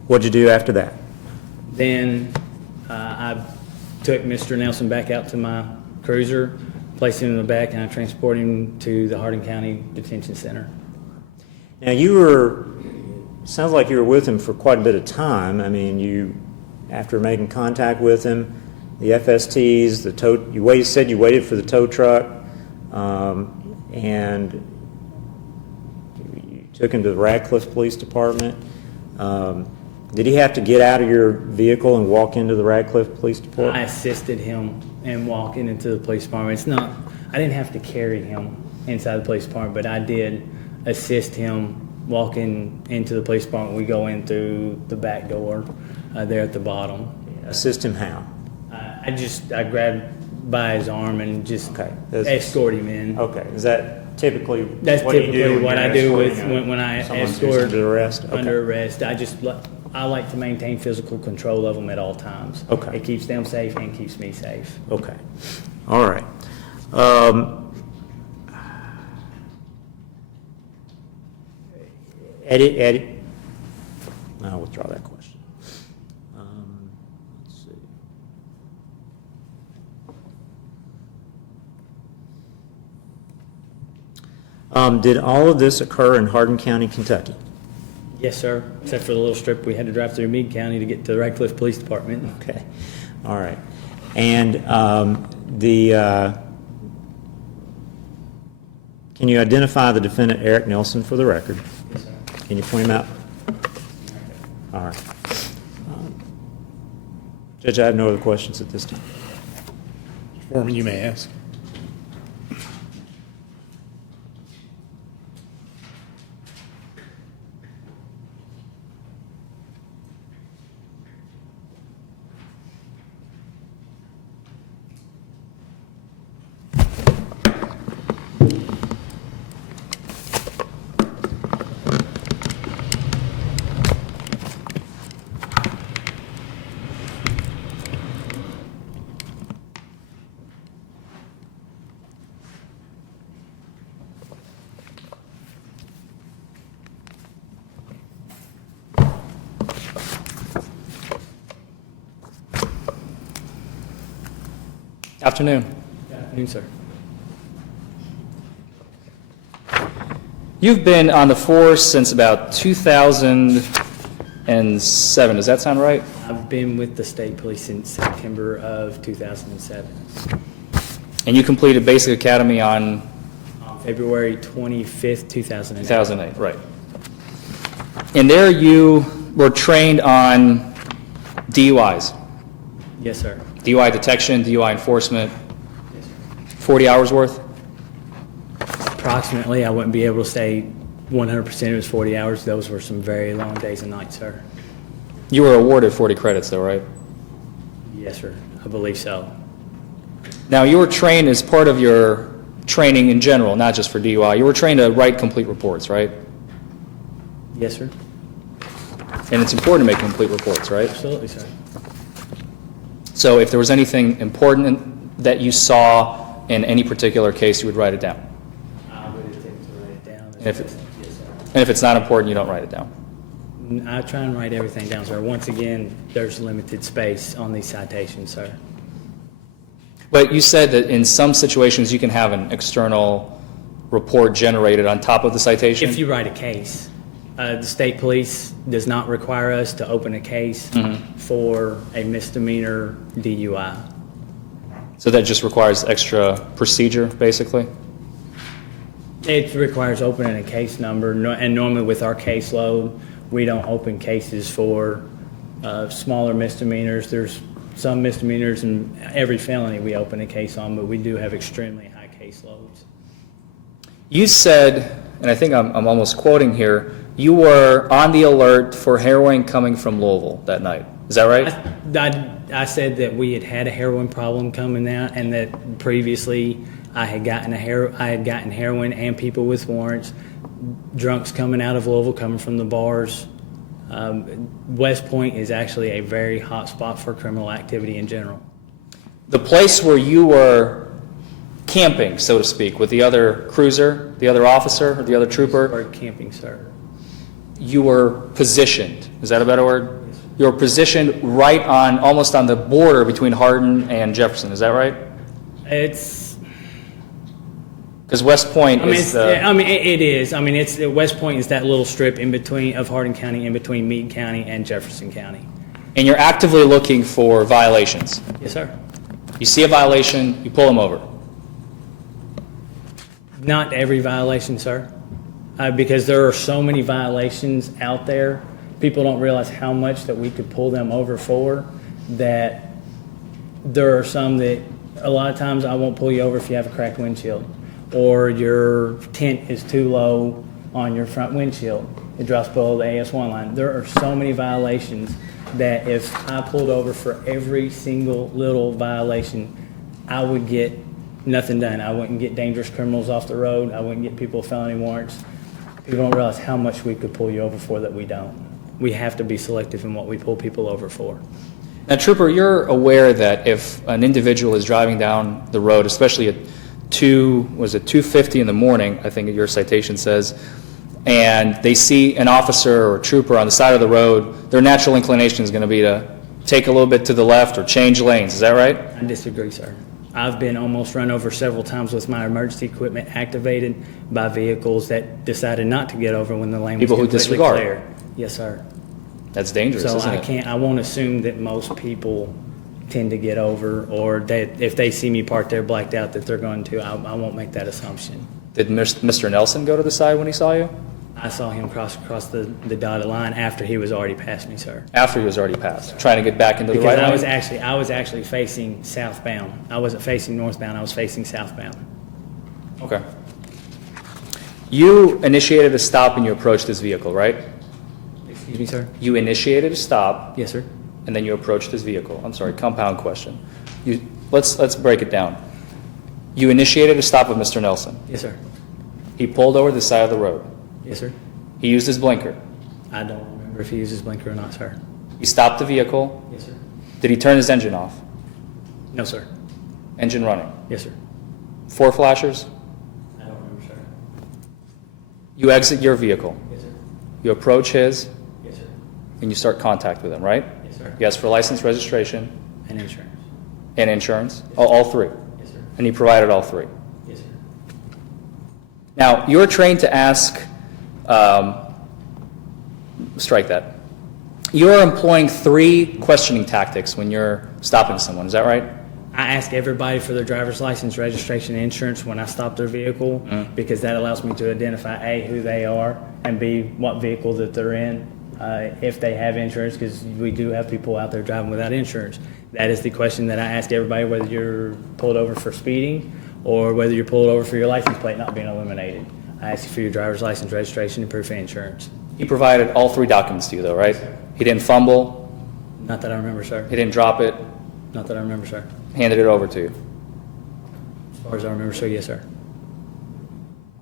what'd you do after that? Then I took Mr. Nelson back out to my cruiser, placed him in the back, and I transported him to the Hardin County Detention Center. Now sounds like you were with him for quite a bit of time. I mean, after making contact with him, the FSTs, you said you waited for the tow truck, and you took him to the Radcliffe Police Department. Did he have to get out of your vehicle and walk into the Radcliffe Police Department? I assisted him in walking into the police department. I didn't have to carry him inside the police department, but I did assist him walking into the police department. We go in through the back door there at the bottom. Assist him how? I grabbed by his arm and just escort him in. Okay. Is that typically That's what typically you do what I do with when I someone escort who's under arrest? Okay. under arrest. I like to maintain physical control of them at all times. Okay. It keeps them safe and keeps me safe. Okay. All right. Eddie, I'll withdraw that question. Let's see. Did all of this occur in Hardin County, Kentucky? Yes, sir. Except for the little strip we had to drive through Meade County to get to the Radcliffe Police Department. Okay. All right. And can you identify the defendant, Eric Nelson, for the record? Yes, sir. Can you point him out? All right. Judge, I have no other questions at this time. Foreman, you may ask. Afternoon. Good afternoon, sir. You've been on the force since about 2007. Does that sound right? I've been with the state police since September of 2007. And you completed basic academy on On February 25th, 2008. 2008, right. And there you were trained on DUIs, Yes, sir. DUI detection, DUI enforcement, Yes, sir. 40 hours worth? Approximately, I wouldn't be able to say 100% it was 40 hours. Those were some very long days and nights, sir. You were awarded 40 credits though, right? Yes, sir. I believe so. Now, you were trained as part of your training in general, not just for DUI. You were trained to write complete reports, right? Yes, sir. And it's important to make complete reports, right? Absolutely, sir. So if there was anything important that you saw in any particular case, you would write it down. I would attempt to write it down. If Yes, sir. And if it's not important, you don't write it down. I try and write everything down, sir. Once again, there's limited space on these citations, sir. But you said that in some situations you can have an external report generated on top of the citation? If you write a case, the state police does not require us to open a case for a misdemeanor DUI. So that just requires extra procedure, basically? It requires opening a case number, and normally with our caseload, we don't open cases for smaller misdemeanors. There's some misdemeanors and every felony we open a case on, but we do have extremely high caseloads. You said, and I think I'm almost quoting here, you were on the alert for heroin coming from Louisville that night. Is that right? I said that we had a heroin problem coming out, and that previously I had gotten heroin and people with warrants, drunks coming out of Louisville, coming from the bars. West Point is actually a very hot spot for criminal activity in general. The place where you were camping, so to speak, with the other cruiser, the other officer, or the other trooper, Or camping, sir. you were positioned. Is that a better word? You were positioned right on, almost on the border between Hardin and Jefferson. Is that right? It's. Because West Point It is. West Point is that little strip in between of Hardin County, in between Meade County and Jefferson County. and you're actively looking for violations. Yes, sir. You see a violation, you pull them over. Not every violation, sir, because there are so many violations out there. People don't realize how much that we could pull them over for, that there are some that a lot of times I won't pull you over if you have a cracked windshield, or your tint is too low on your front windshield. It drops below the AS1 line. There are so many violations that if I pulled over for every single little violation, I would get nothing done. I wouldn't get dangerous criminals off the road. I wouldn't get people with felony warrants. People don't realize how much we could pull you over for that we don't. We have to be selective in what we pull people over for. Now, Trooper, you're aware that if an individual is driving down the road, especially at 2:50 in the morning, I think your citation says, and they see an officer or a trooper on the side of the road, their natural inclination is going to be to take a little bit to the left or change lanes. Is that right? I disagree, sir. I've been almost run over several times with my emergency equipment activated by vehicles that decided not to get over when the lane was People who completely disregard. clear. Yes, sir. That's dangerous, So isn't it? I won't assume that most people tend to get over, or that if they see me parked there blacked out that they're going to. I won't make that assumption. Did Mr. Nelson go to the side when he saw you? I saw him cross the dotted line after he was already past me, sir. After he was already passed, trying to get back into the Because right I lane? was actually facing southbound. I wasn't facing northbound, I was facing southbound. Okay. You initiated a stop and you approached his vehicle, right? Excuse me, sir? You initiated a stop Yes, sir. and then you approached his vehicle. I'm sorry, compound question. Let's break it down. You initiated a stop with Mr. Nelson. Yes, sir. He pulled over to the side of the road. Yes, sir. He used his blinker. I don't remember if he uses blinker or not, sir. He stopped the vehicle. Yes, sir. Did he turn his engine off? No, sir. Engine running. Yes, sir. 4 flashers. I don't remember, sir. You exit your vehicle. Yes, sir. You approach his Yes, sir. and you start contact with him, right? Yes, sir. You ask for license, registration, And insurance. And insurance? All three? Yes, sir. And he provided all three? Yes, sir. Now, you're trained to ask, strike that. You're employing 3 questioning tactics when you're stopping someone, is that right? I ask everybody for their driver's license, registration, and insurance when I stop their vehicle, because that allows me to identify A, who they are, and B, what vehicle that they're in, if they have insurance, because we do have people out there driving without insurance. That is the question that I ask everybody, whether you're pulled over for speeding or whether you're pulled over for your license plate not being eliminated. I ask you for your driver's license, registration, and proof of insurance. He provided all 3 documents to you, though, right? He didn't fumble, Not that I remember, sir. he didn't drop it, Not that I remember, sir. handed it over to you. As far as I remember, sir, yes, sir.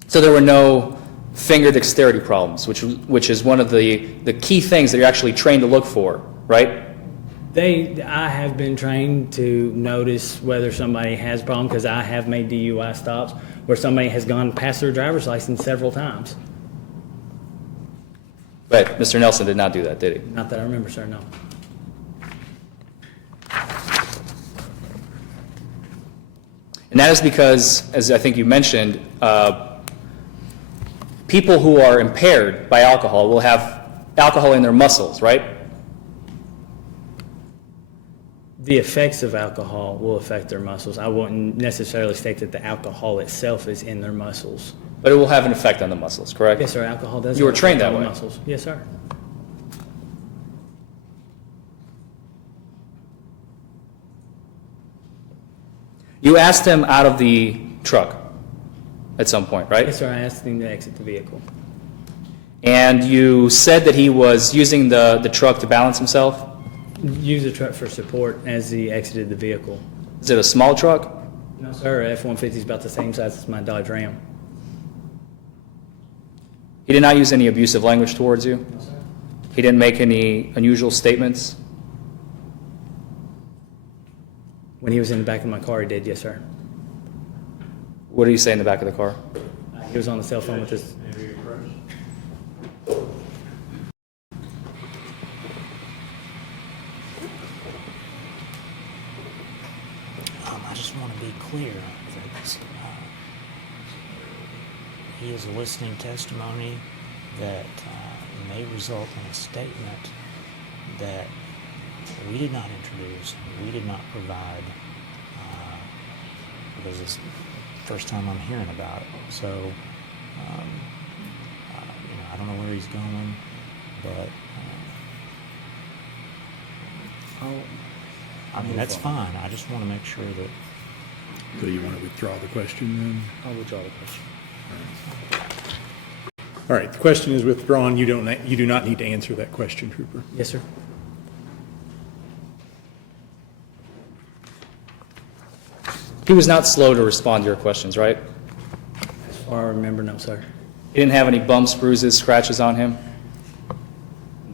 So there were no finger dexterity problems, which is one of the key things that you're actually trained to look for, right? I have been trained to notice whether somebody has a problem, because I have made DUI stops where somebody has gone past their driver's license several times. But Mr. Nelson did not do that, did he? Not that I remember, sir, no. And that is because, as I think you mentioned, people who are impaired by alcohol will have alcohol in their muscles, right? The effects of alcohol will affect their muscles. I wouldn't necessarily state that the alcohol itself is in their muscles. But it will have an effect on the muscles, correct? Yes, sir, alcohol does. You were have an trained effect that on the way. muscles. Yes, sir. You asked him out of the truck at some point, right? Yes, sir, I asked him to exit the vehicle. And you said that he was using the truck to balance himself? Use the truck for support as he exited the vehicle. Is it a small truck? No, sir, F-150 is about the same size as my Dodge Ram. He did not use any abusive language towards you? No, sir. He didn't make any unusual statements? When he was in the back of my car, he did, yes, sir. What did he say in the back of the car? He was on the cell phone with his... I just want to be clear that he is eliciting testimony that may result in a statement that we did not introduce, we did not provide, because it's the first time I'm hearing about it. So, I don't know where he's going, but I mean, that's fine. I just want to make sure that So you want to withdraw the question then? I'll withdraw the question. All right, the question is withdrawn. You do not need to answer that question, Trooper. Yes, sir. He was not slow to respond to your questions, right? As far as I remember, no, sir. He didn't have any bumps, bruises, scratches on him?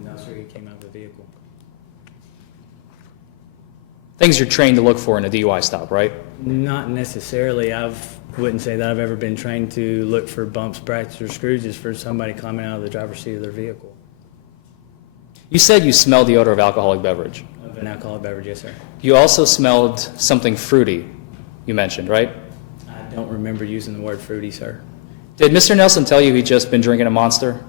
No, sir, he came out of the vehicle. Things you're trained to look for in a DUI stop, right? Not necessarily. Wouldn't say that I've ever been trained to look for bumps, scratches, or screwges for somebody climbing out of the driver's seat of their vehicle. You said you smelled the odor of alcoholic beverage. Of an alcoholic beverage, yes, sir. You also smelled something fruity, you mentioned, right? I don't remember using the word fruity, sir. Did Mr. Nelson tell you he'd just been drinking a Monster?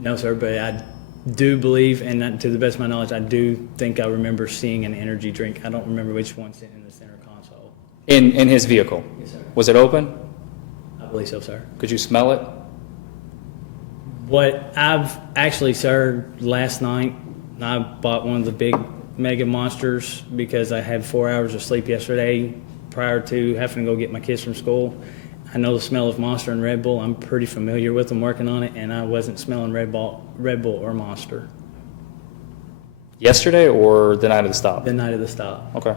No, sir, but I do believe, and to the best of my knowledge, I do think I remember seeing an energy drink. I don't remember which one sitting in the center console. In his vehicle? Yes, sir. Was it open? I believe so, sir. Could you smell it? What I've actually, sir, last night, I bought one of the big Mega Monsters because I had 4 hours of sleep yesterday prior to having to go get my kids from school. I know the smell of Monster and Red Bull. I'm pretty familiar with them, working on it, and I wasn't smelling Red Bull or Monster Yesterday or the night of the stop? the night of the stop. Okay.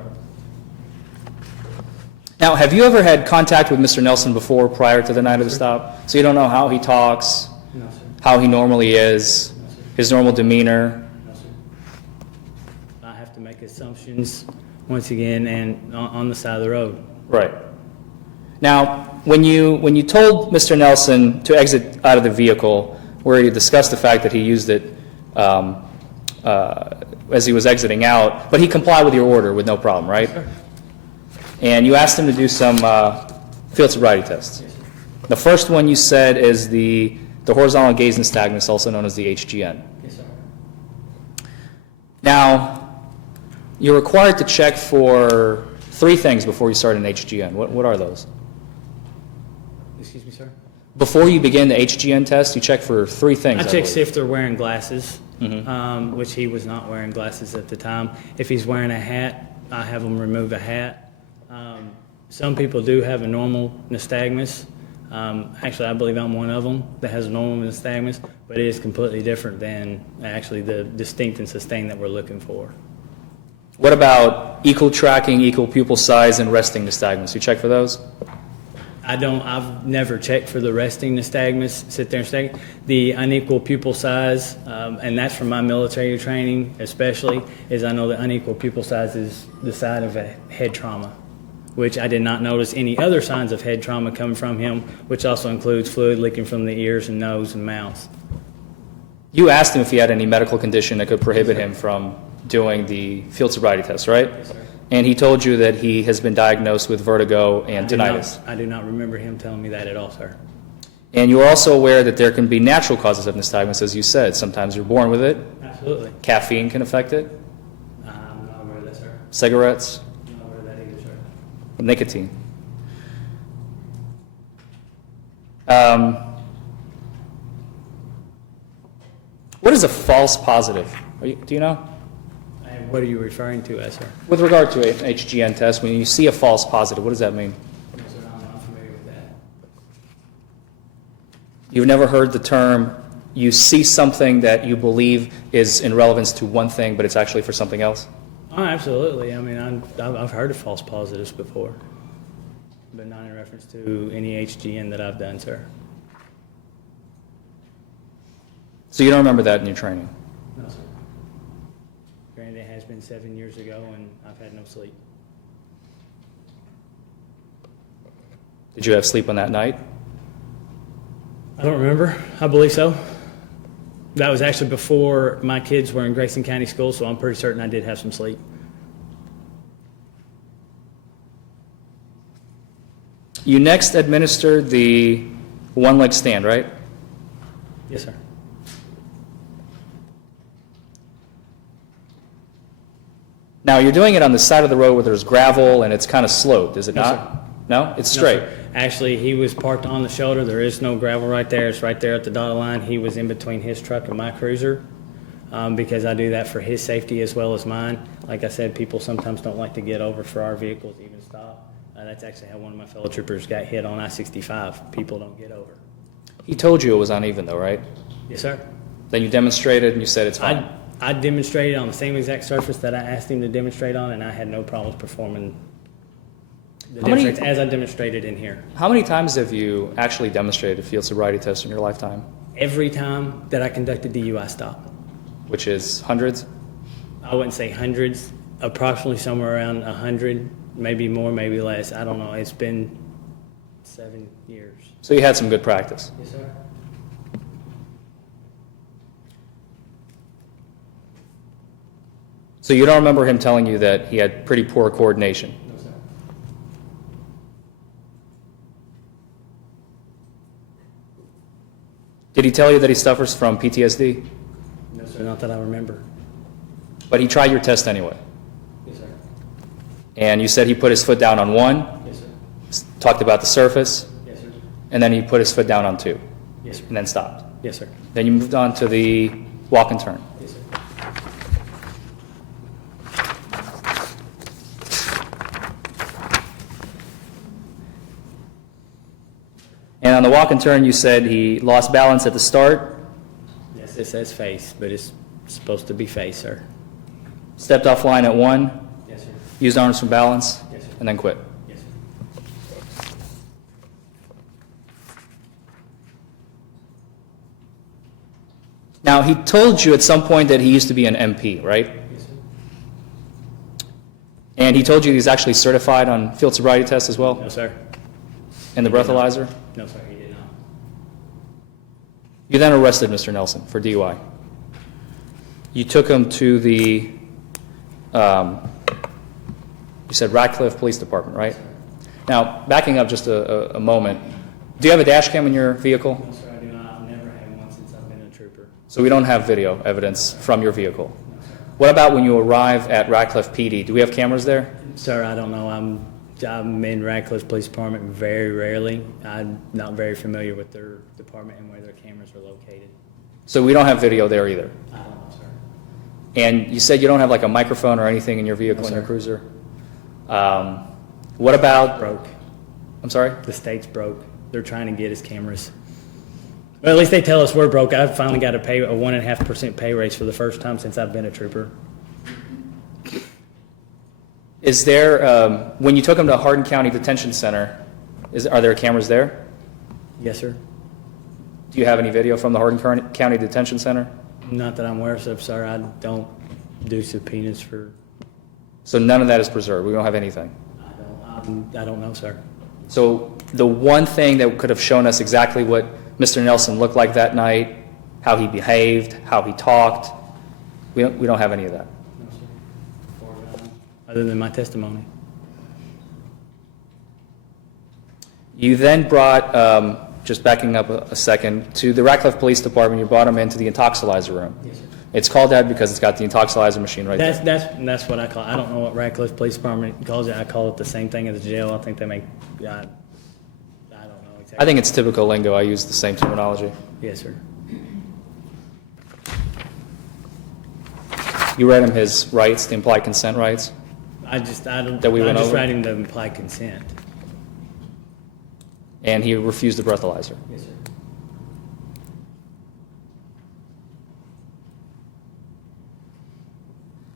Now, have you ever had contact with Mr. Nelson before, prior to the night of the stop? So you don't know how he talks, No, sir. how he normally is, No, sir. his normal demeanor? No, sir. I have to make assumptions once again and on the side of the road. Right. Now, when you told Mr. Nelson to exit out of the vehicle, where you discussed the fact that he used it as he was exiting out, but he complied with your order with no problem, right? Sir. and you asked him to do some field sobriety tests. Yes, sir. The first one you said is the horizontal gaze nystagmus, also known as the HGN. Yes, sir. Now, you're required to check for 3 things before you start an HGN. What are those? Excuse me, sir? Before you begin the HGN test, you check for 3 things. I check believe. see if they're wearing glasses, Mhm. which he was not wearing glasses at the time. If he's wearing a hat, I have him remove a hat. Some people do have a normal nystagmus. Actually, I believe I'm one of them that has a normal nystagmus, but it is completely different than actually the distinct and sustained that we're looking for. What about equal tracking, equal pupil size, and resting nystagmus? You check for those? I've never checked for the resting nystagmus, sit there and stay. The unequal pupil size, and that's from my military training especially, is I know the unequal pupil size is the side of a head trauma, which I did not notice any other signs of head trauma coming from him, which also includes fluid leaking from the ears and nose and mouth. You asked him if he had any medical condition that could prohibit him from doing the field sobriety test, right? Yes, sir. And he told you that he has been diagnosed with vertigo and tinnitus. I do not remember him telling me that at all, sir. And you're also aware that there can be natural causes of nystagmus, as you said. Sometimes you're born with it. Absolutely. Caffeine can affect it. I'm not aware of that, sir. Cigarettes. I'm not aware of that either, sir. Nicotine. What is a false positive? Do you know? And what are you referring to as, sir? With regard to an HGN test, when you see a false positive, what does that mean? No, sir, I'm not familiar with that. You've never heard the term, you see something that you believe is in relevance to one thing, but it's actually for something else? Oh, absolutely. I mean, I've heard of false positives before, but not in reference to any HGN that I've done, sir. So you don't remember that in your training? No, sir. Granted, it has been 7 years ago, and I've had no sleep. Did you have sleep on that night? I don't remember. I believe so. That was actually before my kids were in Grayson County School, so I'm pretty certain I did have some sleep. You next administered the one-leg stand, right? Yes, sir. Now, you're doing it on the side of the road where there's gravel and it's kind of sloped, is it No, not? sir. No? It's No, straight? sir. Actually, he was parked on the shoulder. There is no gravel right there. It's right there at the dotted line. He was in between his truck and my cruiser because I do that for his safety as well as mine. Like I said, people sometimes don't like to get over for our vehicles, even stop. That's actually how one of my fellow troopers got hit on I-65. People don't get over. He told you it was uneven, though, right? Yes, sir. Then you demonstrated and you said it's fine. I demonstrated on the same exact surface that I asked him to demonstrate on, and I had no problems performing the How many- demonstrations as I demonstrated in here. How many times have you actually demonstrated a field sobriety test in your lifetime? Every time that I conducted DUI stop. Which is hundreds? I wouldn't say hundreds, approximately somewhere around 100, maybe more, maybe less. I don't know. It's been 7 years. So you had some good practice. Yes, sir. So you don't remember him telling you that he had pretty poor coordination? No, sir. Did he tell you that he suffers from PTSD? No, sir. Not that I remember. But he tried your test anyway. Yes, sir. And you said he put his foot down on 1, Yes, sir. talked about the surface, Yes, sir. and then he put his foot down on 2, Yes, sir. and then stopped. Yes, sir. Then you moved on to the walk and turn. Yes, sir. And on the walk and turn, you said he lost balance at the start, Yes, it says face, but it's supposed to be face, sir. stepped off line at 1, Yes, sir. used arms for balance, Yes, sir. and then quit. Yes, sir. Now, he told you at some point that he used to be an MP, right? Yes, sir. And he told you he's actually certified on field sobriety tests as well, No, sir. and the breathalyzer. No, sir, he did not. You then arrested Mr. Nelson for DUI. You took him to the You said Radcliffe Police Department, right? Now, backing up just a moment, do you have a dash cam in your vehicle? No, sir, I do not. I've never had one since I've been a trooper. So we don't have video evidence from your vehicle. What about when you arrive at Radcliffe PD? Do we have cameras there? Sir, I don't know. I'm in Radcliffe Police Department very rarely. I'm not very familiar with their department and where their cameras are located. So we don't have video there either. I don't know, sir. And you said you don't have like a microphone or anything in your vehicle, No, in your sir. cruiser? What about... Broke. I'm sorry? The state's broke. They're trying to get us cameras. Well, at least they tell us we're broke. I finally got a 1.5% pay raise for the first time since I've been a trooper. Is there, when you took him to Hardin County Detention Center, are there cameras there? Yes, sir. Do you have any video from the Hardin County Detention Center? Not that I'm aware of, sir. I don't do subpoenas for. So none of that is preserved. We don't have anything. I don't know, sir. So the one thing that could have shown us exactly what Mr. Nelson looked like that night, how he behaved, how he talked, we don't have any of that. No, sir. Other than my testimony. You then brought, just backing up a second, to the Radcliffe Police Department, you brought him into the intoxilizer room. Yes, sir. It's called that because it's got the intoxilizer machine right there. That's what I call it. I don't know what Radcliffe Police Department calls it. I call it the same thing as the jail. I think they make, I don't know exactly. I think it's typical lingo. I use the same terminology. Yes, sir. You read him his rights, the implied consent rights? I don't. That we went I'm just over? writing the implied consent. And he refused the breathalyzer. Yes, sir.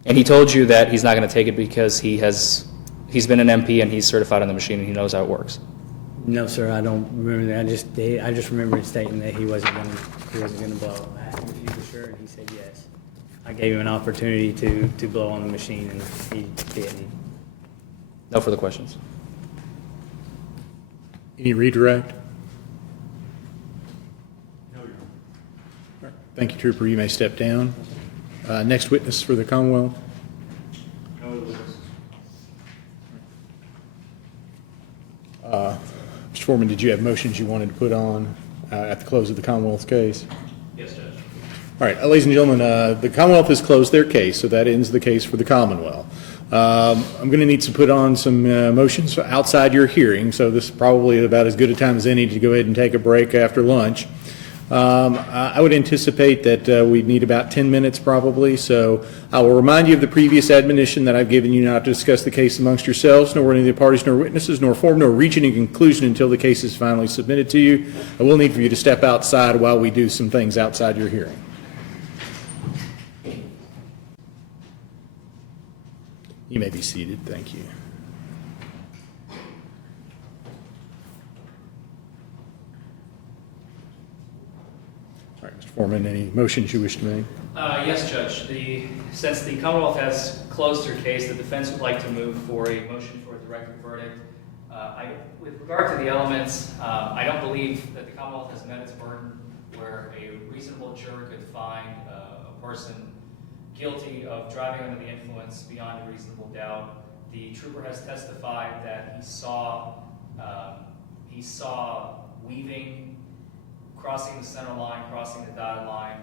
And he told you that he's not going to take it because he's been an MP and he's certified on the machine and he knows how it works. No, sir. I don't remember that. I just remember him stating that he wasn't going to blow. I asked him if he was sure, and he said yes. I gave him an opportunity to blow on the machine, and he didn't. No further questions. Any redirect? No, Your Honor. Thank you, Trooper. You may step down. Next witness for the Commonwealth. No other witnesses. Mr. Foreman, did you have motions you wanted to put on at the close of the Commonwealth's case? Yes, Judge. All right, ladies and gentlemen, the Commonwealth has closed their case, so that ends the case for the Commonwealth. I'm going to need to put on some motions outside your hearing, so this is probably about as good a time as any to go ahead and take a break after lunch. I would anticipate that we'd need about 10 minutes probably, so I will remind you of the previous admonition that I've given you not to discuss the case amongst yourselves, nor any of the parties, nor witnesses, nor form, nor reach any conclusion until the case is finally submitted to you. I will need for you to step outside while we do some things outside your hearing. You may be seated. Thank you. All right, Mr. Foreman, any motions you wish to make? Yes, Judge. Since the Commonwealth has closed their case, the defense would like to move for a motion for a directed verdict. With regard to the elements, I don't believe that the Commonwealth has met its burden where a reasonable juror could find a person guilty of driving under the influence beyond a reasonable doubt. The trooper has testified that he saw weaving, crossing the center line, crossing the dotted line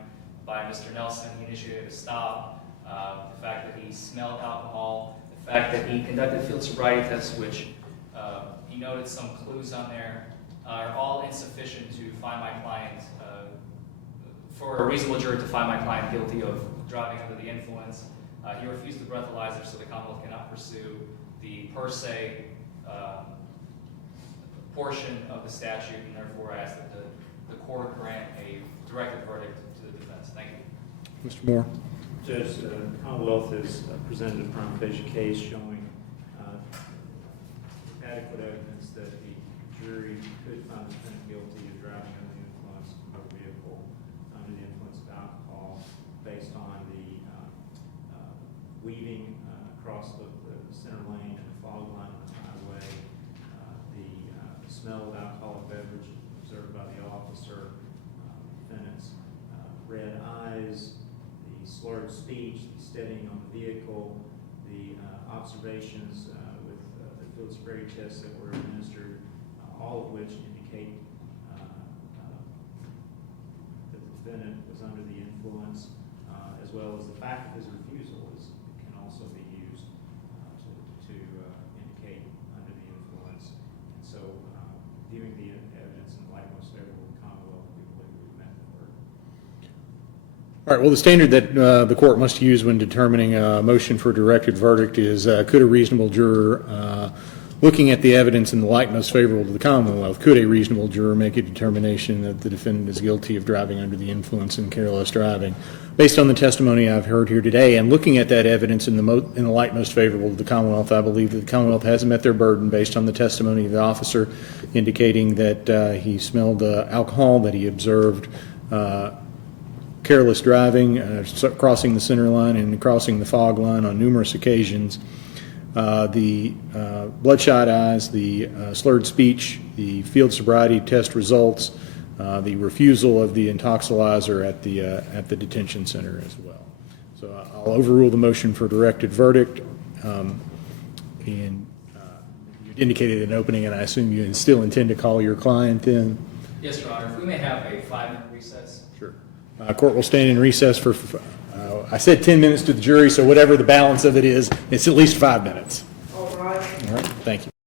by Mr. Nelson. He initiated a stop. The fact that he smelled alcohol, the fact that he conducted a field sobriety test, which he noted some clues on there, are all insufficient to find my client, for a reasonable juror to find my client guilty of driving under the influence. He refused the breathalyzer, so the Commonwealth cannot pursue the per se portion of the statute, and therefore I ask that the court grant a directed verdict to the defense. Thank you. Mr. Moore? Judge, the Commonwealth has presented a prima facie case showing adequate evidence that the jury could find the defendant guilty of driving under the influence of a motor vehicle under the influence of alcohol based on the weaving across the center lane and the fog line on the highway, the smell of alcoholic beverage observed by the officer, defendant's red eyes, the slurred speech, the steadying on the vehicle, the observations field sobriety tests that were administered, all of which indicate that the defendant was under the influence, as well as the fact of his refusal can also be used to indicate under the influence. And so, viewing the evidence in the light most favorable to the Commonwealth, we believe we've met the burden. All right, well, the standard that the court must use when determining a motion for a directed verdict is, could a reasonable juror, looking at the evidence in the light most favorable to the Commonwealth, could a reasonable juror make a determination that the defendant is guilty of driving under the influence and careless driving? Based on the testimony I've heard here today, and looking at that evidence in the light most favorable to the Commonwealth, I believe that the Commonwealth hasn't met their burden based on the testimony of the officer indicating that he smelled alcohol, that he observed careless driving, crossing the center line and crossing the fog line on numerous occasions. The bloodshot eyes, the slurred speech, the field sobriety test results, the refusal of the intoxilizer at the detention center as well. So I'll overrule the motion for directed verdict. And you indicated an opening, and I assume you still intend to call your client in? Yes, Your Honor. If we may have a 5-minute recess. Sure. Court will stand in recess for, I said 10 minutes to the jury, so whatever the balance of it is, it's at least 5 minutes. All right. All right, thank you.